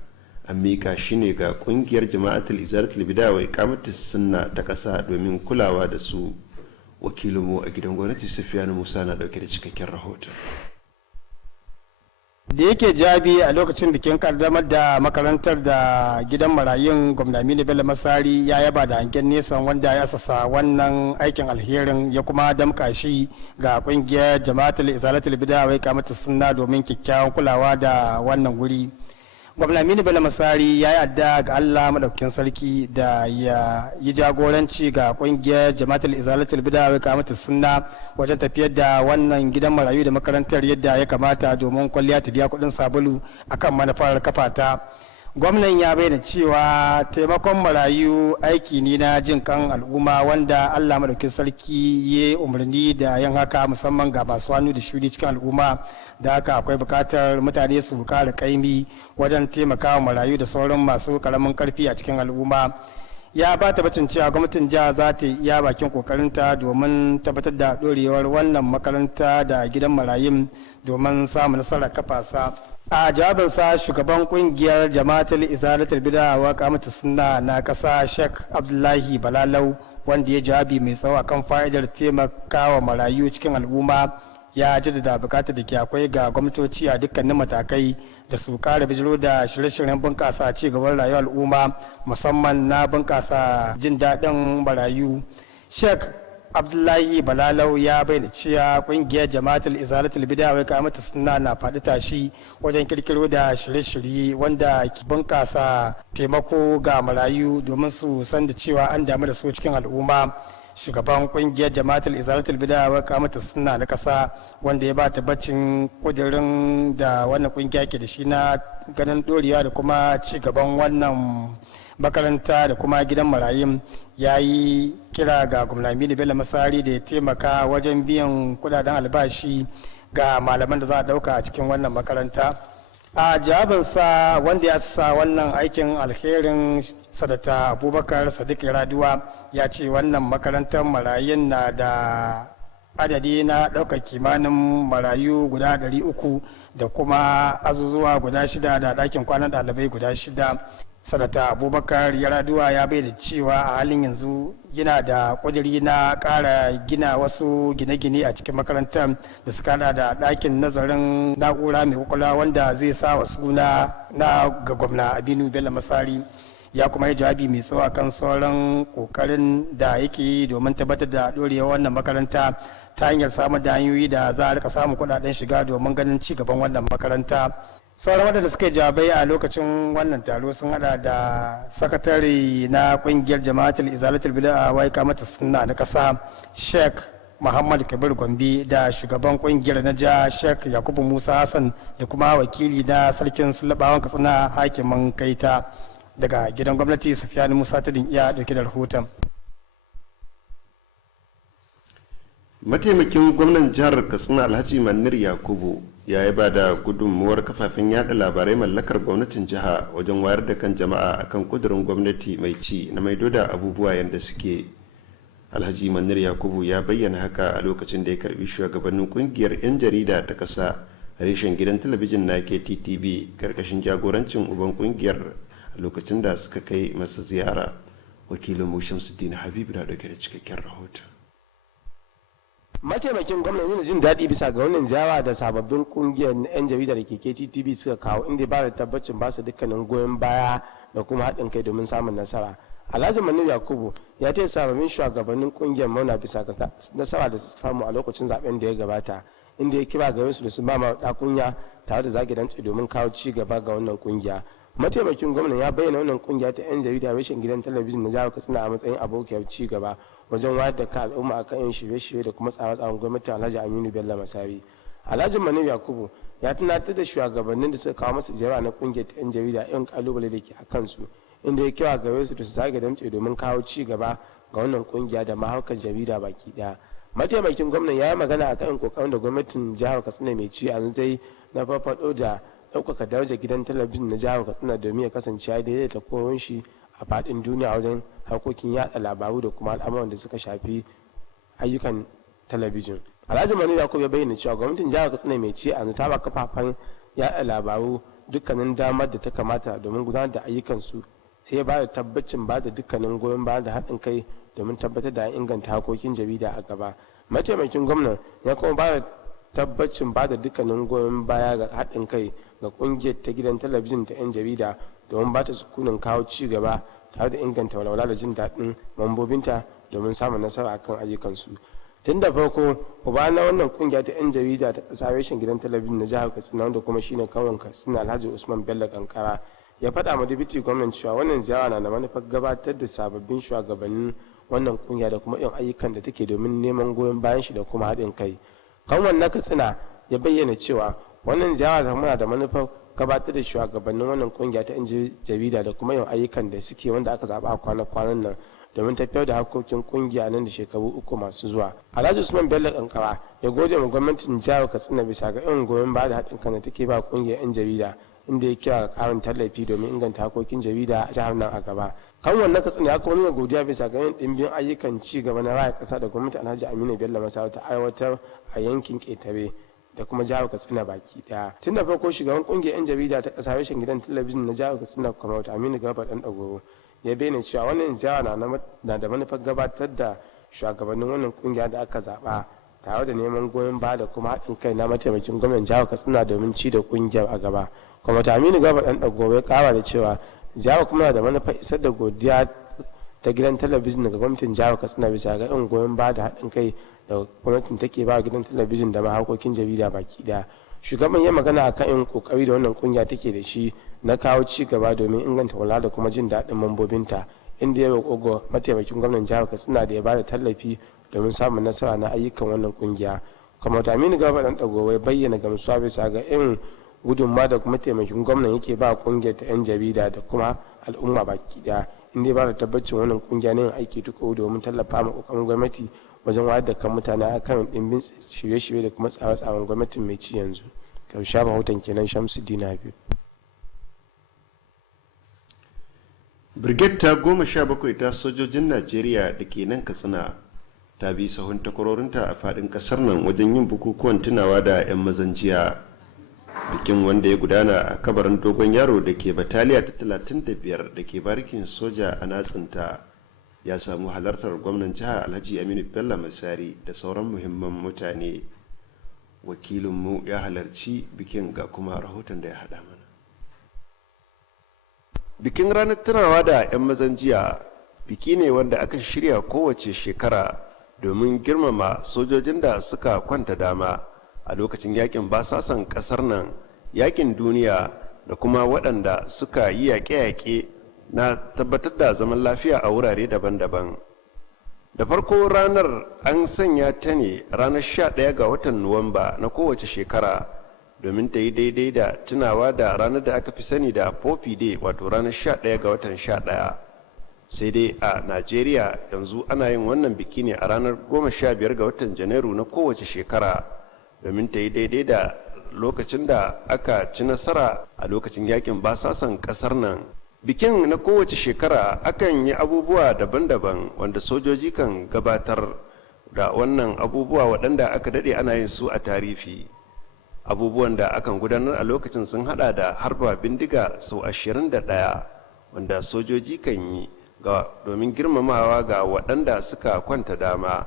an mika shi ne ga kungiyar Jama'atul Izalatul Bid'a wa Iqamatus Sunna ta ƙasa domin kulawa da su. Wakilinmu a gidan gwamnati Sufyan Musa na dauke da cikakken rahoton. da yake jabi a lokacin bikin kaddamar da makarantar da gidan marayun gwamna Aminu Bello Masari ya yaba da hangen nesan wanda ya asasa wannan aikin alherin ya kuma damka shi ga kungiyar jama'atul izalatul bid'a wai kamata sunna domin kyakkyawan kulawa da wannan wuri. Gwamna Aminu Bello Masari ya yi adda ga Allah madaukakin sarki da ya yi jagoranci ga kungiyar jama'atul izalatul bid'a wa kamata sunna wajen tafiyar da wannan gidan marayu da makarantar yadda ya kamata domin kwalliya ta biya kuɗin sabulu akan manufar kafata. Gwamnan ya bayyana cewa taimakon marayu aiki ne na jin kan al'umma wanda Allah madaukakin sarki ya umarni da yin haka musamman ga masu hannu da shuri cikin al'umma, da haka akwai bukatar mutane su kare kaimi wajen taimakawa marayu da sauran masu karamin karfi a cikin al'umma. Ya ba ta bacin cewa gwamnatin jiha za ta iya bakin kokarinta domin tabbatar da dorewar wannan makaranta da gidan marayun domin samun nasarar kafasa. A jawabinsa shugaban kungiyar jama'atul izalatul bid'a wa kamata sunna na kasa Sheikh Abdullahi Balalau, wanda ya jawabi mai tsawo akan fa'idar taimakawa marayu cikin al'umma, ya jaddada bukatar da ke akwai ga gwamnatoci a dukkanin matakai da su kara bijiro da shirye-shiryen bunƙasa ci gaban rayuwar al'umma musamman na bunƙasa jin daɗin marayu. Sheikh Abdullahi Balalau ya bayyana cewa kungiyar jama'atul izalatul bid'a wai kamata sunna na faɗi tashi wajen kirkiro da shirye-shirye wanda ke bunƙasa taimako ga marayu domin su san da cewa an damu da su cikin al'umma. Shugaban kungiyar jama'atul izalatul bid'a wai kamata sunna na ƙasa, wanda ya ba tabbacin kudirin da wannan kungiya ke da shi na ganin dorewa da kuma ci gaban wannan makaranta da kuma gidan marayun, ya yi kira ga gwamna Aminu Bello Masari da ya taimaka wajen biyan kudaden albashi ga malaman da za a dauka a cikin wannan makaranta. A jawabinsa wanda ya sa wannan aikin alherin Sanata Abubakar Sadiq Raduwa ya ce wannan makarantar marayun na da adadi na ɗaukar kimanin marayu guda 300 da kuma azuzuwa guda 6 da ɗakin kwanan ɗalibai guda 6. Sanata Abubakar Yaraduwa ya bayyana cewa a halin yanzu yana da ƙudiri na ƙara gina wasu gine-gine a cikin makarantar da suka hada da ɗakin nazarin na'ura mai kwakwalwa wanda zai sa wa suna na ga gwamna Aminu Bello Masari. Ya kuma yi jawabi mai tsawo kan sauran ƙoƙarin da yake yi domin tabbatar da ɗorewar wannan makaranta ta hanyar samar da hanyoyi da za a rika samun kuɗaɗen shiga domin ganin ci gaban wannan makaranta. Sauran waɗanda suka jawabai a lokacin wannan taro sun hada da sakatare na kungiyar jama'atul izalatul bid'a wai kamata sunna na ƙasa Sheikh Muhammad Kabir Gombe da shugaban kungiyar na jiha Sheikh Yakubu Musa Hassan da kuma wakili na sarkin Sulabawan Katsina hakimin Kaita. Daga gidan gwamnati Sufiyanu Musa Tudun iya dauke da rahoton. Mataimakin gwamnan jihar Katsina Alhaji Manir Yakubu ya yi ba da gudunmuwar kafafen yada labarai mallakar gwamnatin jiha wajen wayar da kan jama'a akan kudurin gwamnati mai ci na maido da abubuwa yadda suke. Alhaji Manir Yakubu ya bayyana haka a lokacin da ya karbi shugabannin kungiyar 'yan jarida ta kasa reshen gidan talabijin na Kttv karkashin jagorancin uban kungiyar a lokacin da suka kai masa ziyara. Wakilin Shamsuddin Habibu na dauke da cikakken rahoton. Mataimakin gwamnati yana jin daɗi bisa ga wannan ziyara da sababbin kungiyar 'yan jarida da ke Kttv suka kawo, inda ba da tabbacin ba su dukkanin goyon baya da kuma haɗin kai domin samun nasara. Alhaji Manir Yakubu ya ce sababbin shugabannin kungiyar mauna bisa ga nasara da suka samu a lokacin zaben da ya gabata, inda ya kira ga su da su ba ma kunya tare da zagi dantse domin kawo ci gaba ga wannan kungiya. Mataimakin gwamnati ya bayyana wannan kungiya ta 'yan jarida rashin gidan talabijin na jihar Katsina a matsayin abokiyar ci gaba wajen wayar da kan al'umma akan yin shirye-shirye da kuma tsare-tsaren gwamnati. Alhaji Aminu Bello Masari. Alhaji Manir Yakubu ya tunatar da shugabannin da suka kawo masa ziyara na kungiyar 'yan jarida 'yan kalubale da ke a kansu, inda ya kira gare su da su zage damtse domin kawo ci gaba ga wannan kungiya da ma harkar jarida baki daya. Mataimakin gwamnati ya yi magana akan kokarin da gwamnatin jihar Katsina mai ci a zai na farfado da ɗaukaka darajar gidan talabijin na jihar Katsina domin ya kasance ya daidaita koyon shi a faɗin duniya wajen harkokin yada labaru da kuma al'amuran da suka shafi ayyukan talabijin. Alhaji Manir Yakubu ya bayyana cewa gwamnatin jihar Katsina mai ci a ta ba kafafen yada labaru dukkanin damar da ta kamata domin gudanar da ayyukansu, sai ya ba da tabbacin ba da dukkanin goyon baya da haɗin kai domin tabbatar da inganta harkokin jarida a gaba. Mataimakin gwamnan ya kuma ba da tabbacin ba da dukkanin goyon baya ga haɗin kai ga ƙungiyar ta gidan talabijin ta 'yan jarida domin ba ta sukunin kawo ci gaba tare da inganta walwala da jin daɗin mambobinta domin samun nasara akan ayyukansu. Tun da farko uba na wannan kungiya ta 'yan jarida ta ƙasa reshen gidan talabijin na jihar Katsina wanda kuma shine kawon Katsina Alhaji Usman Bello Kankara ya faɗa ma dibiti gwamnan cewa wannan ziyara na da manufar gabatar da sababbin shugabannin wannan kungiya da kuma yin ayyukan da take domin neman goyon bayan shi da kuma haɗin kai. Kawon na Katsina ya bayyana cewa wannan ziyara muna da manufar gabatar da shugabannin wannan kungiya ta 'yan jarida da kuma yin ayyukan da suke wanda aka zaɓa a kwanan nan domin tafiyar da harkokin kungiya nan da shekaru 3 masu zuwa. Alhaji Usman Bello Kankara ya gode ma gwamnatin jihar Katsina bisa ga irin goyon baya da haɗin kan da take ba kungiyar 'yan jarida inda ya kira karin tallafi domin inganta harkokin jarida a jihar nan a gaba. Kan wannan Katsina ya kuma nuna godiya bisa ga yin ɗimbin ayyukan ci gaba na raya ƙasa da gwamnatin Alhaji Aminu Bello Masarauta ta aiwatar a yankin Kttv da kuma jihar Katsina baki daya. Tun da farko shugaban kungiyar 'yan jarida ta ƙasa reshen gidan talabijin na jihar Katsina kamar Aminu Garba Dan Dagoro ya bayyana cewa wannan ziyara na da manufar gabatar da shugabannin wannan kungiya da aka zaba tare da neman goyon baya da kuma haɗin kai na mataimakin gwamnan jihar Katsina domin ci da kungiyar a gaba. Kuma Aminu Garba Dan Dagoro ya kara da cewa ziyara kuma na da manufar isar da godiya ta gidan talabijin daga gwamnatin jihar Katsina bisa ga irin goyon baya da haɗin kai da gwamnatin take ba gidan talabijin da ma harkokin jarida baki daya. Shugaban ya magana a kan yin kokari da wannan kungiya take da shi na kawo ci gaba domin inganta wala da kuma jin daɗin mambobinta, inda ya roƙo mataimakin gwamnan jihar Katsina da ya ba da tallafi domin samun nasara na ayyukan wannan kungiya. Kamar Aminu Garba Dan Dagoro ya bayyana gamsuwa bisa ga irin gudunmawa da kuma taimakin gwamnan yake ba kungiyar ta 'yan jarida da kuma al'umma baki daya, inda ya ba da tabbacin wannan kungiya na yin aiki tukuru domin tallafa ma kokarin gwamnati wajen wayar da kan mutane a kan ɗimbin shirye-shirye da kuma tsare-tsaren gwamnatin mai ci yanzu. Karshen rahoton kenan Shamsuddin Habib. Brigade ta 17 ta sojojin Najeriya da ke nan Katsina ta bi sahun takwarorinta a faɗin ƙasar nan wajen yin bukukuwan tunawa da 'yan mazan jiya. Bikin wanda ya gudana a kabarin Dogon Yaro da ke bataliya ta 35 da ke barikin soja a Natsinta ya samu halartar gwamnan jihar Alhaji Aminu Bello Masari da sauran muhimman mutane. Wakilinmu ya halarci bikin ga kuma rahoton da ya haɗa mana. Bikin ranar tunawa da 'yan mazan jiya biki ne wanda aka shirya kowace shekara domin girmama sojojin da suka kwanta dama a lokacin yakin basasan ƙasar nan, yakin duniya da kuma waɗanda suka yi yaƙe-yaƙe na tabbatar da zaman lafiya a wurare daban-daban. Da farko ranar an sanya ta ne ranar 11 ga watan Nuwamba na kowace shekara domin ta yi daidai da tunawa da ranar da aka fi sani da Poppy Day, wato ranar 11 ga watan 11. Sai dai a Najeriya yanzu ana yin wannan biki ne a ranar 15 ga watan Janairu na kowace shekara domin ta yi daidai da lokacin da aka ci nasara a lokacin yakin basasan ƙasar nan. Bikin na kowace shekara akan yi abubuwa daban-daban wanda sojoji kan gabatar da wannan abubuwa waɗanda aka daɗe ana yin su a tarihi. Abubuwan da akan gudanar a lokacin sun hada da harba bindiga sau 21 wanda sojoji kan yi domin girmamawa ga waɗanda suka kwanta dama,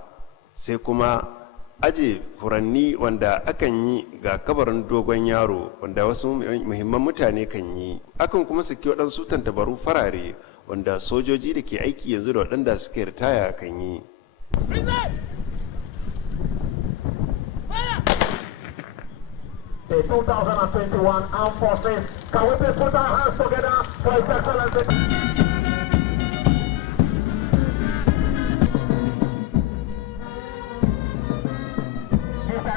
sai kuma aje furanni wanda akan yi ga kabarin Dogon Yaro wanda wasu muhimman mutane kan yi. Akan kuma saki waɗansu tantabaru farare wanda sojoji da ke aiki yanzu da waɗanda suke ritaya kan yi. The 2021 Armed Forces, can we please put our hands together for His Excellency?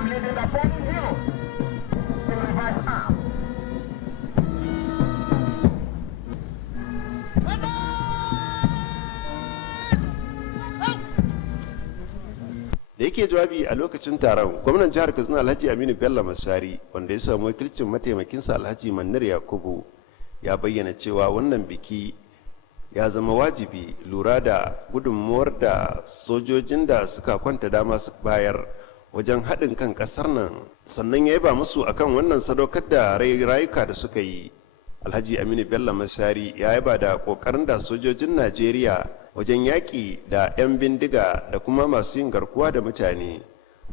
I'm leading the fallen heroes to revive arms. Da yake jawabi a lokacin taron, gwamnan jihar Katsina Alhaji Aminu Bello Masari wanda ya samu wakilcin mataimakinsa Alhaji Mannar Yakubu ya bayyana cewa wannan biki ya zama wajibi lura da gudunmuwar da sojojin da suka kwanta dama su bayar wajen haɗin kan ƙasar nan, sannan ya yaba musu akan wannan sadaukar da rayuka da suka yi. Alhaji Aminu Bello Masari ya yaba da ƙoƙarin da sojojin Najeriya wajen yaƙi da 'yan bindiga da kuma masu yin garkuwa da mutane,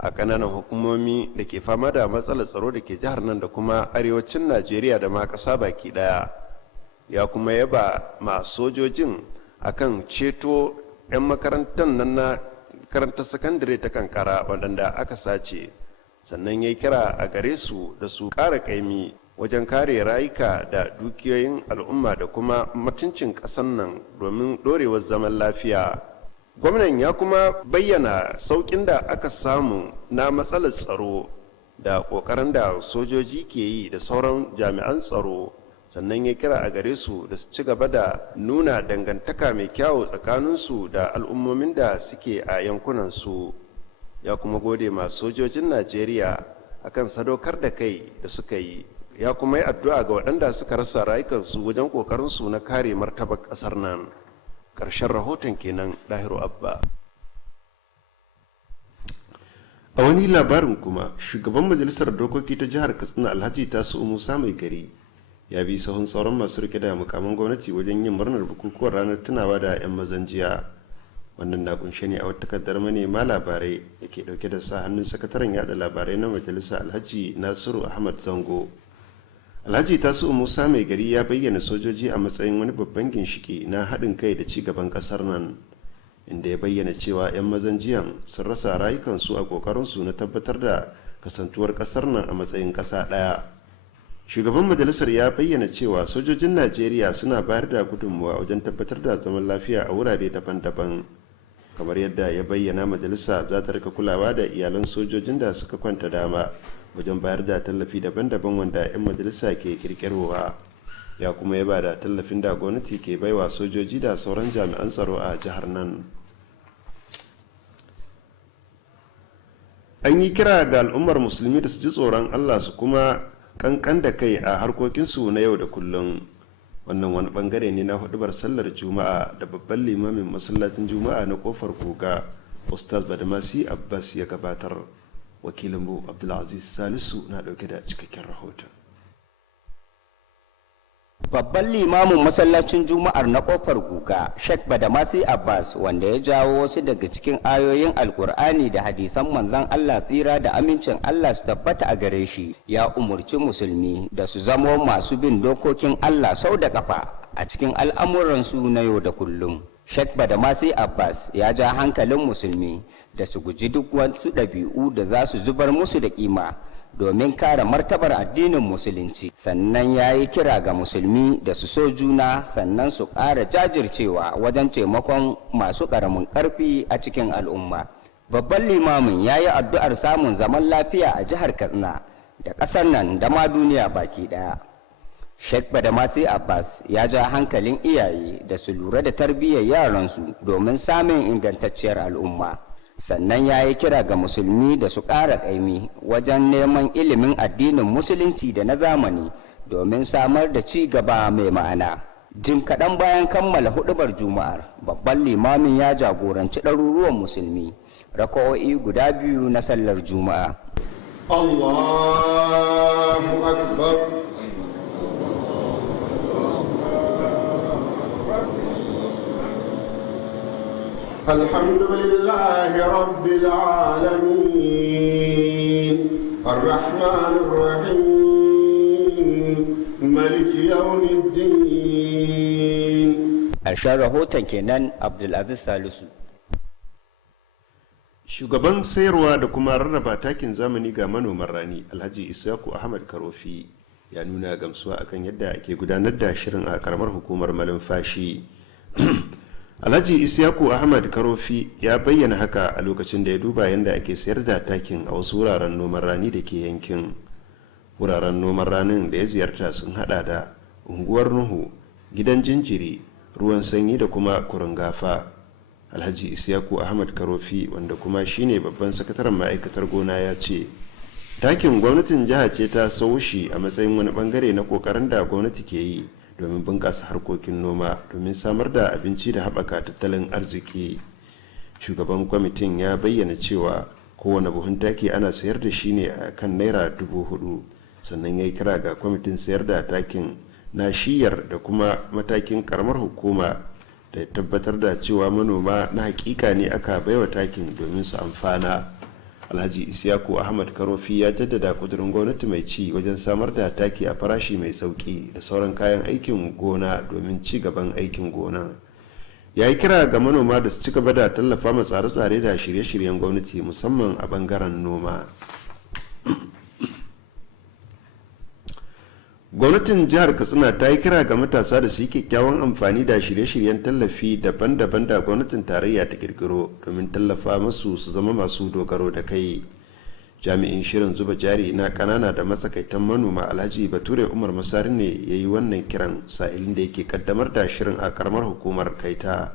a ƙananan hukumomi da ke fama da matsalar tsaro da ke jihar nan da kuma arewacin Najeriya da ma ƙasa baki ɗaya. Ya kuma yaba ma sojojin akan ceto 'yan makarantar nan na karantar sakandare ta kankara waɗanda aka sace, sannan ya kira a gare su da su ƙara ƙaimi wajen kare rayuka da dukiyoyin al'umma da kuma mutuncin ƙasar nan domin ɗorewar zaman lafiya. Gwamnan ya kuma bayyana sauƙin da aka samu na matsalar tsaro da ƙoƙarin da sojoji ke yi da sauran jami'an tsaro, sannan ya kira a gare su da su ci gaba da nuna dangantaka mai kyawu tsakaninsu da al'ummomin da suke a yankunansu. Ya kuma gode ma sojojin Najeriya akan sadaukar da kai da suka yi. Ya kuma yi addu'a ga waɗanda suka rasa rayukansu wajen ƙoƙarinsu na kare martabar ƙasar nan. Ƙarshen rahoton kenan, Dahiru Abba. A wani labarin kuma, shugaban majalisar dokoki ta jihar Katsina Alhaji Tasu Musa Mai Gari ya bi sahun sauran masu rike da mukaman gwamnati wajen yin murnar bukukuwar ranar tunawa da 'yan mazan jiya. Wannan na kunshe ne a wata takardar manema labarai da ke dauke da sa hannun sakataren yada labarai na majalisa Alhaji Nasiru Ahmad Zango. Alhaji Tasu Musa Mai Gari ya bayyana sojoji a matsayin wani babban ginshiki na haɗin kai da ci gaban ƙasar nan, inda ya bayyana cewa 'yan mazan jiyan sun rasa rayukansu a ƙoƙarinsu na tabbatar da kasantuwar ƙasar nan a matsayin ƙasa ɗaya. Shugaban majalisar ya bayyana cewa sojojin Najeriya suna bayar da gudunmuwa wajen tabbatar da zaman lafiya a wurare daban-daban. Kamar yadda ya bayyana, majalisa za ta rika kulawa da iyalan sojojin da suka kwanta dama wajen bayar da tallafi daban-daban wanda 'yan majalisa ke kirkirowa. Ya kuma yaba da tallafin da gwamnati ke baiwa sojoji da sauran jami'an tsaro a jihar nan. An yi kira ga al'ummar musulmi da su ji tsoron Allah su kuma kankan da kai a harkokinsu na yau da kullum. Wannan wani bangare ne na hudubar sallar juma'a da babban limamin masallacin juma'a na kofar koga Ustaz Badamasi Abbas ya gabatar. Wakilinmu Abdulaziz Salisu na dauke da cikakken rahoton. Babban limamin masallacin Juma'ar na kofar Guga, Sheikh Badamasi Abbas, wanda ya jawo wasu daga cikin ayoyin Alkur'ani da hadisan manzon Allah tsira da amincin Allah su tabbata a gare shi, ya umurci musulmi da su zamo masu bin dokokin Allah sau da kafa a cikin al'amuransu na yau da kullum. Sheikh Badamasi Abbas ya ja hankalin musulmi da su guji duk wasu ɗabi'u da za su zubar musu da kima domin kare martabar addinin musulunci, sannan ya yi kira ga musulmi da su so juna, sannan su ƙara jajircewa wajen taimakon masu ƙaramin ƙarfi a cikin al'umma. Babban limamin ya yi addu'ar samun zaman lafiya a jihar Katsina da ƙasar nan da ma duniya baki ɗaya. Sheikh Badamasi Abbas ya ja hankalin iyaye da su lura da tarbiyyar yaransu domin samun ingantacciyar al'umma. Sannan ya yi kira ga musulmi da su ƙara ƙaimi wajen neman ilimin addinin musulunci da na zamani domin samar da ci gaba mai ma'ana. Jim kaɗan bayan kammala huɗubar juma'ar, babban limamin ya jagoranci ɗaruruwan musulmi raka'o'i guda biyu na sallar juma'a. Allahu Akbar. الحمد لله رب العالمين الرحمن الرحيم مالك يوم الدين. Ƙarshen rahoton kenan, Abdulaziz Salisu. Shugaban sayarwa da kuma rarraba takin zamani ga manoman rani Alhaji Isaku Ahmad Karofi ya nuna gamsuwa akan yadda ake gudanar da shirin a karamar hukumar malumfashi. Alhaji Isyaku Ahmad Karofi ya bayyana haka a lokacin da ya duba yadda ake sayar da takin a wasu wuraren noman rani da ke yankin. Wuraren noman ranin da ya ziyarta sun hada da unguwar Nuhu, gidan jinjiri, ruwan sanyi da kuma kuringafa. Alhaji Isyaku Ahmad Karofi, wanda kuma shine babban sakataren ma'aikatar gona, ya ce takin gwamnatin jiha ce ta sau shi a matsayin wani bangare na kokarin da gwamnati ke yi domin bunƙasa harkokin noma domin samar da abinci da haɓaka tattalin arziki. Shugaban kwamitin ya bayyana cewa kowane buhun taki ana sayar da shi ne a kan naira 4,000, sannan ya yi kira ga kwamitin sayar da takin na shiyar da kuma matakin karamar hukuma da tabbatar da cewa manoma na hakika ne aka baiwa takin domin su amfana. Alhaji Isiyaku Ahmad Karofi ya jaddada kudurin gwamnati mai ci wajen samar da taki a farashi mai sauki da sauran kayan aikin gona domin ci gaban aikin gona. Ya yi kira ga manoma da su ci gaba da tallafa ma tsare-tsare da shirye-shiryen gwamnati musamman a bangaren noma. Gwamnatin jihar Katsina ta yi kira ga matasa da su yi kyakkyawan amfani da shirye-shiryen tallafi daban-daban da gwamnatin tarayya ta kirkiro domin tallafa masu su zama masu dogaro da kai. Jami'in shirin zuba jari na kanana da matsakaitan manoma Alhaji Bature Umar Masari ne ya yi wannan kiran sa'ilin da yake kaddamar da shirin a karamar hukumar Kaita.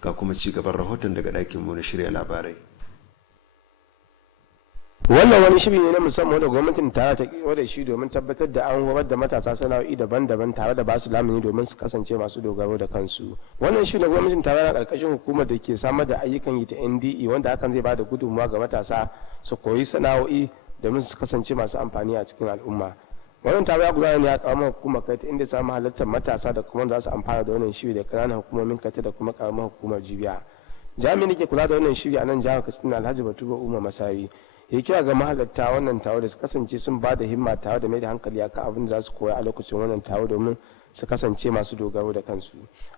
Ga kuma ci gaban rahoton daga ɗakinmu na shirya labarai. Wannan wani shiri ne na musamman da gwamnatin tare ta kiro da shi domin tabbatar da an horar da matasa sana'o'i daban-daban tare da basu lamuni domin su kasance masu dogaro da kansu. Wannan shiri na gwamnatin tare na karkashin hukumar da ke samar da ayyukan yi ta NDE wanda hakan zai bada gudunmawa ga matasa su koyi sana'o'i domin su kasance masu amfani a cikin al'umma. Wannan taro ya gudana ne a karamar hukumar Kaita inda samu halartar matasa da kuma za su amfana da wannan shiri da ƙananan hukumomin Kaita da kuma karamar hukumar Jibiya. Jami'in da ke kula da wannan shiri a nan jihar Katsina Alhaji Bature Umar Masari ya kira ga mahalarta wannan taro da su kasance sun ba da himma tare da mai da hankali akan abin da za su koya a lokacin wannan taro domin su kasance masu dogaro da kansu.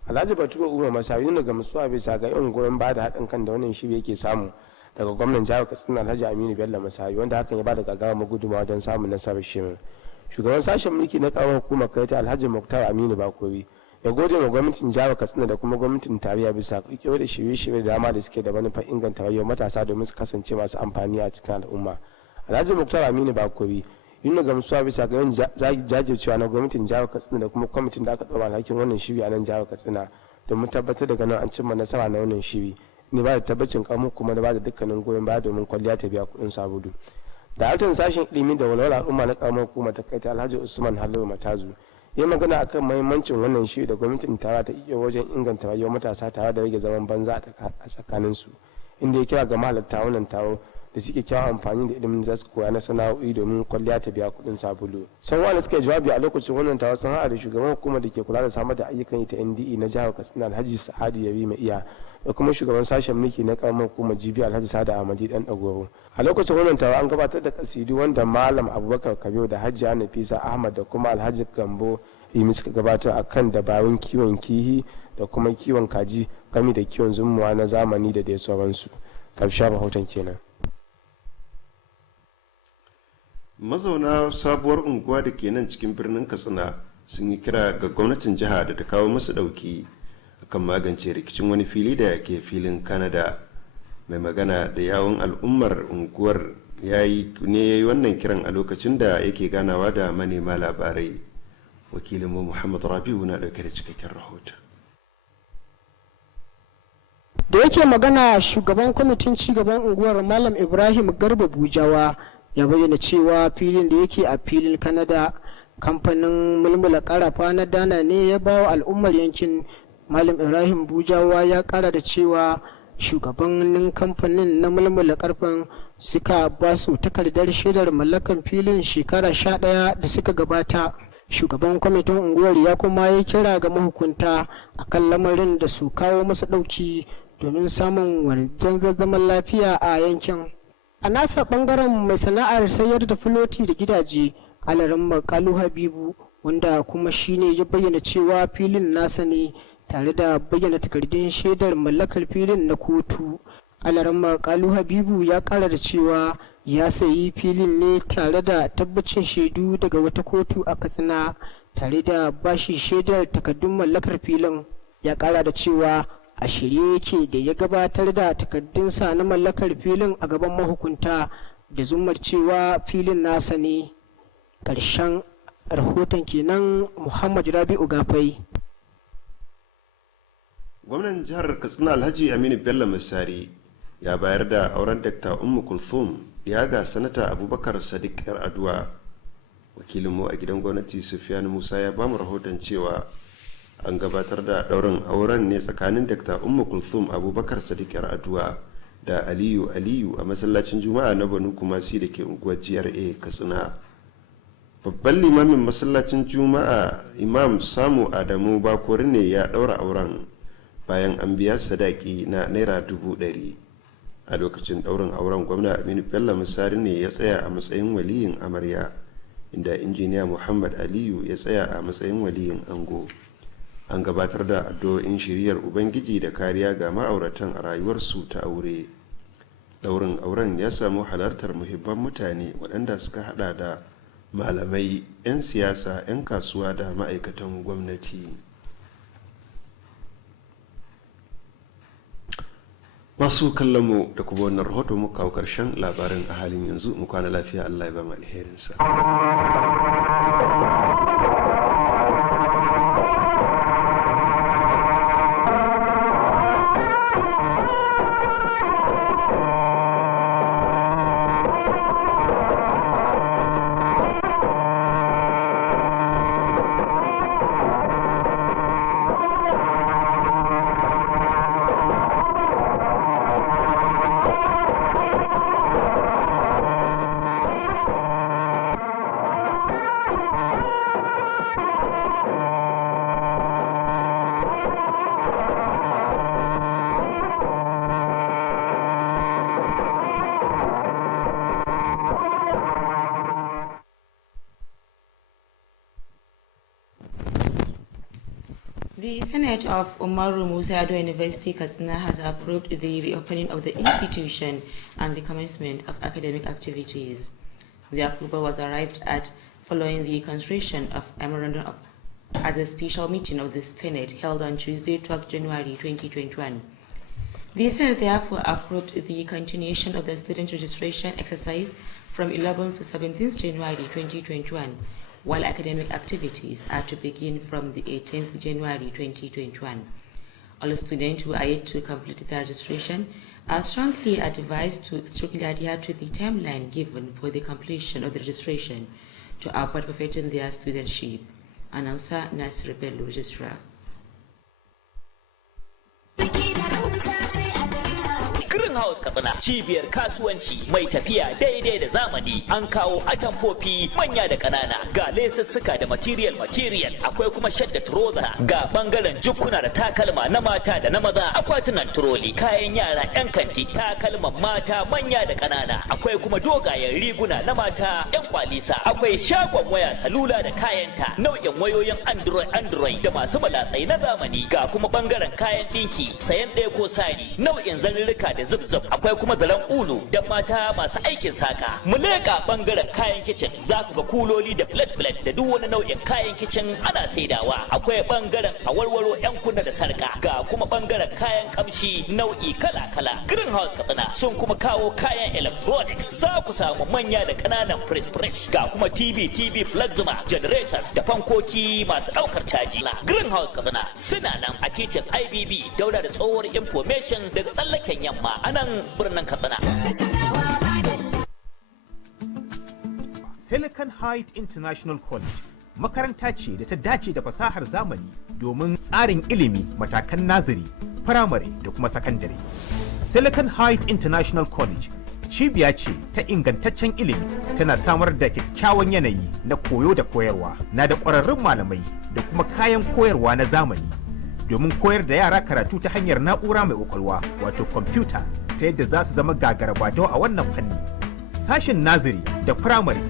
Alhaji Bature Umar Masari nuna gamsuwa bisa ga irin goyon ba da haɗin kan da wannan shiri yake samu daga gwamnan jihar Katsina Alhaji Aminu Bello Masari wanda hakan ya ba da gagarumar gudunmawa don samun nasarar shirin. Shugaban sashen mulki na karamar hukumar Kaita Alhaji Muktar Aminu Bakori ya gode wa gwamnatin jihar Katsina da kuma gwamnatin tarayya bisa kirkiro da shirye-shirye da dama da suke da manufar inganta rayuwar matasa domin su kasance masu amfani a cikin al'umma. Alhaji Muktar Aminu Bakori yin gamsuwa bisa ga yin jajircewa na gwamnatin jihar Katsina da kuma kwamitin da aka ɗaura alhakin wannan shiri a nan jihar Katsina domin tabbatar da ganin an cimma nasara na wannan shiri ne ba da tabbacin kamun kuma da ba da dukkanin goyon baya domin kwalliya ta biya kuɗin sabulu. Da hatin sashen ilimi da walwalar al'umma na karamar hukumar ta Kaita Alhaji Usman Halliru Matazu ya magana akan mahimmancin wannan shiri da gwamnatin tara ta iya wajen inganta rayuwar matasa tare da rage zaman banza a tsakaninsu, inda ya kira ga mahalarta wannan taro da suke kyawun amfani da ilimin da su koya na sana'o'i domin kwalliya ta biya kuɗin sabulu. Sauran da suka jawabi a lokacin wannan taro sun haɗa da shugaban hukumar da ke kula da samar da ayyukan ita NDE na jihar Katsina Alhaji Sa'adu Yabi Mai Iya da kuma shugaban sashen mulki na karamar hukumar Jibi Alhaji Sada Ahmadi Dan Dagoro. A lokacin wannan taro an gabatar da kasidu wanda Malam Abubakar Kabiru da Hajiya Nafisa Ahmad da kuma Alhaji Gambo Rimi suka gabatar akan dabarun kiwon kihi da kuma kiwon kaji gami da kiwon zumuwa na zamani da dai sauransu. Karshen rahoton kenan. Mazauna sabuwar unguwa da ke nan cikin birnin Katsina sun yi kira ga gwamnatin jiha da ta kawo musu ɗauki akan magance rikicin wani fili da ke filin Canada. Mai magana da yawon al'ummar unguwar ya yi wannan kiran a lokacin da yake ganawa da manema labarai. Wakilinmu Muhammad Rabiu na ɗauke da cikakken rahoton. Da yake magana shugaban kwamitin cigaban unguwar Malam Ibrahim Garba Bujawa ya bayyana cewa filin da yake a filin Canada kamfanin mulmula karafa na Dana ne ya bawa al'ummar yankin. Malam Ibrahim Bujawa ya kara da cewa shugabannin kamfanin na mulmula karfan suka ba su takardar shaidar mallakan filin shekara 11 da suka gabata. Shugaban kwamitin unguwar ya kuma ya kira ga mahukunta akan lamarin da su kawo masa ɗauki domin samun wancan zaman lafiya a yankin. A nasa bangaren mai sana'ar sayar da filoti da gidaje Alarin Makalu Habibu wanda kuma shine ya bayyana cewa filin nasa ne tare da bayyana takardun shaidar mallakar filin na kotu. Alarin Makalu Habibu ya kara da cewa ya sayi filin ne tare da tabbacin shaidu daga wata kotu a Katsina tare da bashi shaidar takardun mallakar filin. Ya kara da cewa a shirye yake da ya gabatar da takardunsa na mallakar filin a gaban mahukunta da zumar cewa filin nasa ne. Ƙarshen rahoton kenan. Muhammad Rabi'u Gafai. Gwamnan jihar Katsina Alhaji Aminu Bello Masari ya bayar da auren Dr. Ummu Kulthum ya ga sanata Abubakar Sadiq Yar Aduwa. Wakilinmu a gidan gwamnati Sufyan Musa ya bamu rahoton cewa an gabatar da ɗaurin auren ne tsakanin Dr. Ummu Kulthum Abubakar Sadiq Yar Aduwa da Aliyu a masallacin Juma'a na Banu Kumasi da ke unguwar GRA Katsina. Babban limamin masallacin Juma'a Imam Samu Adamu Bakori ne ya ɗaura auren bayan an biya sadaki na Naira 100,000. a lokacin ɗaurin auren gwamna Aminu Bello Masari ne ya tsaya a matsayin waliyin amarya, inda injiniya Muhammad Aliyu ya tsaya a matsayin waliyin ango. An gabatar da addu'o'in shiriyar ubangiji da kariya ga ma'auratan a rayuwarsu ta aure. Ɗaurin auren ya samu halartar muhimman mutane waɗanda suka hada da malamai, 'yan siyasa, 'yan kasuwa da ma'aikatan gwamnati. Masu kallonmu da kuma wannan rahoto muka kawo karshen labarin a halin yanzu. Mu kwana lafiya, Allah ya ba mu alherinsa. The Senate of Umaru Musa Ado University, Katsina, has approved the reopening of the institution and the commencement of academic activities. The approval was arrived at following the consideration of memorandum at the special meeting of the Senate held on Tuesday, 12 January 2021. The Senate therefore approved the continuation of the student registration exercise from 11th to 17th January 2021, while academic activities are to begin from the 18th January 2021. All students who are yet to complete their registration are strongly advised to strictly adhere to the timeline given for the completion of the registration to avoid forfeiting their studentship. Announcer Nasir Bello, Registrar. House Katsina, cibiyar kasuwanci mai tafiya daidai da zamani. An kawo atamfofi manya da ƙanana, ga lesussuka da material, akwai kuma shadda trouser, ga bangaren jukkuna da takalma na mata da na maza, akwatunan troli, kayan yara, 'yan kanti, takalman mata manya da ƙanana, akwai kuma dogayen riguna na mata, 'yan kwalisa, akwai shagon waya salula da kayanta, nau'in wayoyin Android da masu malatsai na zamani, ga kuma bangaren kayan ɗinki, sayan ɗaya ko sari, nau'in zanurruka da zub akwai kuma zaren ulu da mata masu aikin saka. Mu leƙa bangaren kayan kicin, za ku ga kuloli da plate da duk wani nau'in kayan kicin ana saidawa. Akwai bangaren awarwaro, 'yan kunna da sarka, ga kuma bangaren kayan kamshi nau'i kala-kala. Greenhouse Katsina sun kuma kawo kayan electronics, za ku samu manya da ƙananan fridge, ga kuma TV plasma, generators da fankoki masu ɗaukar caji. Greenhouse Katsina suna nan a titin IBB daura da tsohuwar information daga tsallaken yamma a nan birnin Katsina. Silicon Heights International College makaranta ce da ta dace da fasahar zamani domin tsarin ilimi matakan naziri, firamare da kuma sakandare. Silicon Heights International College cibiya ce ta ingantaccen ilimi, tana samar da kyakkyawan yanayi na koyo da koyarwa, na da ƙwararrun malamai da kuma kayan koyarwa na zamani domin koyar da yara karatu ta hanyar na'ura mai ƙwaƙwalwa wato kwamfuta, ta yadda za su zama gagarabatau a wannan fanni. Sashen naziri da firamare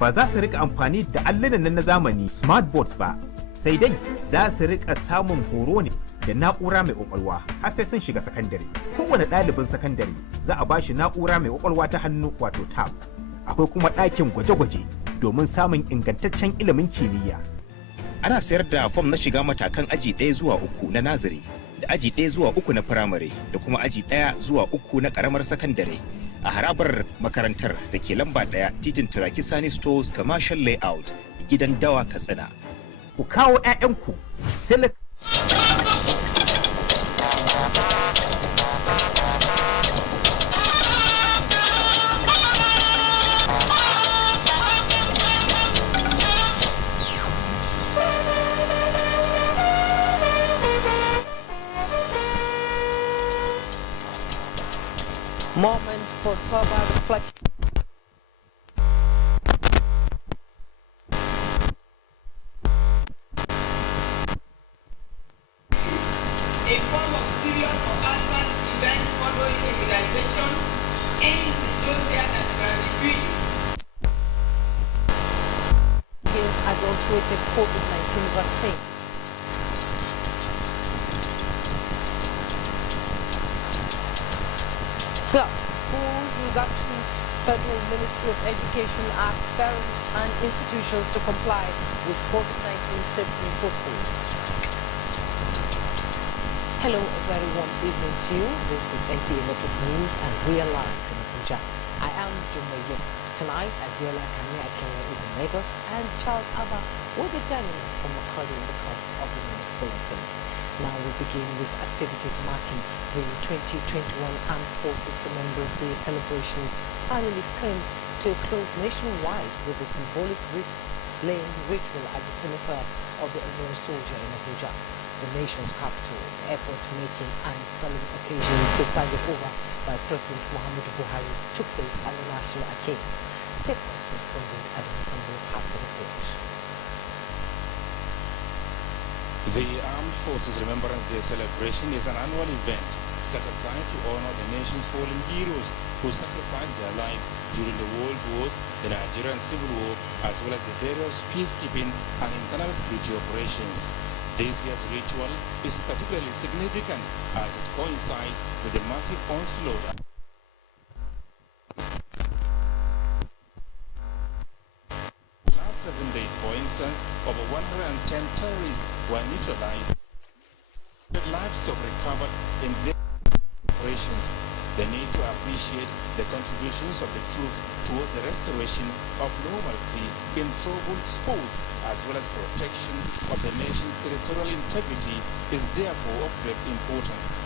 ba za su rika amfani da allunan na zamani smart boards ba, sai dai za su rika samun horo ne da na'ura mai ƙwaƙwalwa har sai sun shiga sakandare. Kowane ɗalibin sakandare za a bashi na'ura mai ƙwaƙwalwa ta hannu wato tab. Akwai kuma ɗakin gwaje-gwaje domin samun ingantaccen ilimin kimiyya. Ana sayar da fom na shiga matakan aji 1 zuwa 3 na naziri, da aji 1 zuwa 3 na firamare, da kuma aji 1 zuwa 3 na karamar sakandare a harabar makarantar da ke lamba 1 titin Turaki Sani Stores Commercial Layout, gidan Dawa, Katsina. Ku kawo 'ya'yanku Silicon moment for sober reflection. A form of serious or adverse event following a intervention aimed in those areas that were reviewed. Against adulterated COVID-19 vaccine. Plus, schools use action. Federal Ministry of Education asks parents and institutions to comply with COVID-19 safety protocols. Hello, a very warm evening to you. This is NTA Electric News and we are live in Abuja. I am Jumbo Yusuf. Tonight, Adiola Kanya Kenya is in Lagos and Charles Abba will be joining us from Makodi in the course of the news bulletin. Now we begin with activities marking the 2021 Armed Forces Remembrance Day celebrations finally came to a close nationwide with a symbolic laying ritual at the cemetery of the Unknown Soldier in Abuja, the nation's capital. The effort-making and solemn occasion presided over by President Muhammadu Buhari took place at the National Arcade. State House correspondent Adam Sambo has a report. The Armed Forces Remembrance Day celebration is an annual event set aside to honor the nation's fallen heroes who sacrificed their lives during the world wars, the Nigerian Civil War, as well as the various peacekeeping and internal security operations. This year's ritual is particularly significant as it coincides with the massive onslaught. Last 7 days, for instance, over 110 terrorists were neutralized. The livestock recovered in their operations. The need to appreciate the contributions of the troops towards the restoration of normalcy in troubled sports as well as protection of the nation's territorial integrity is therefore of great importance.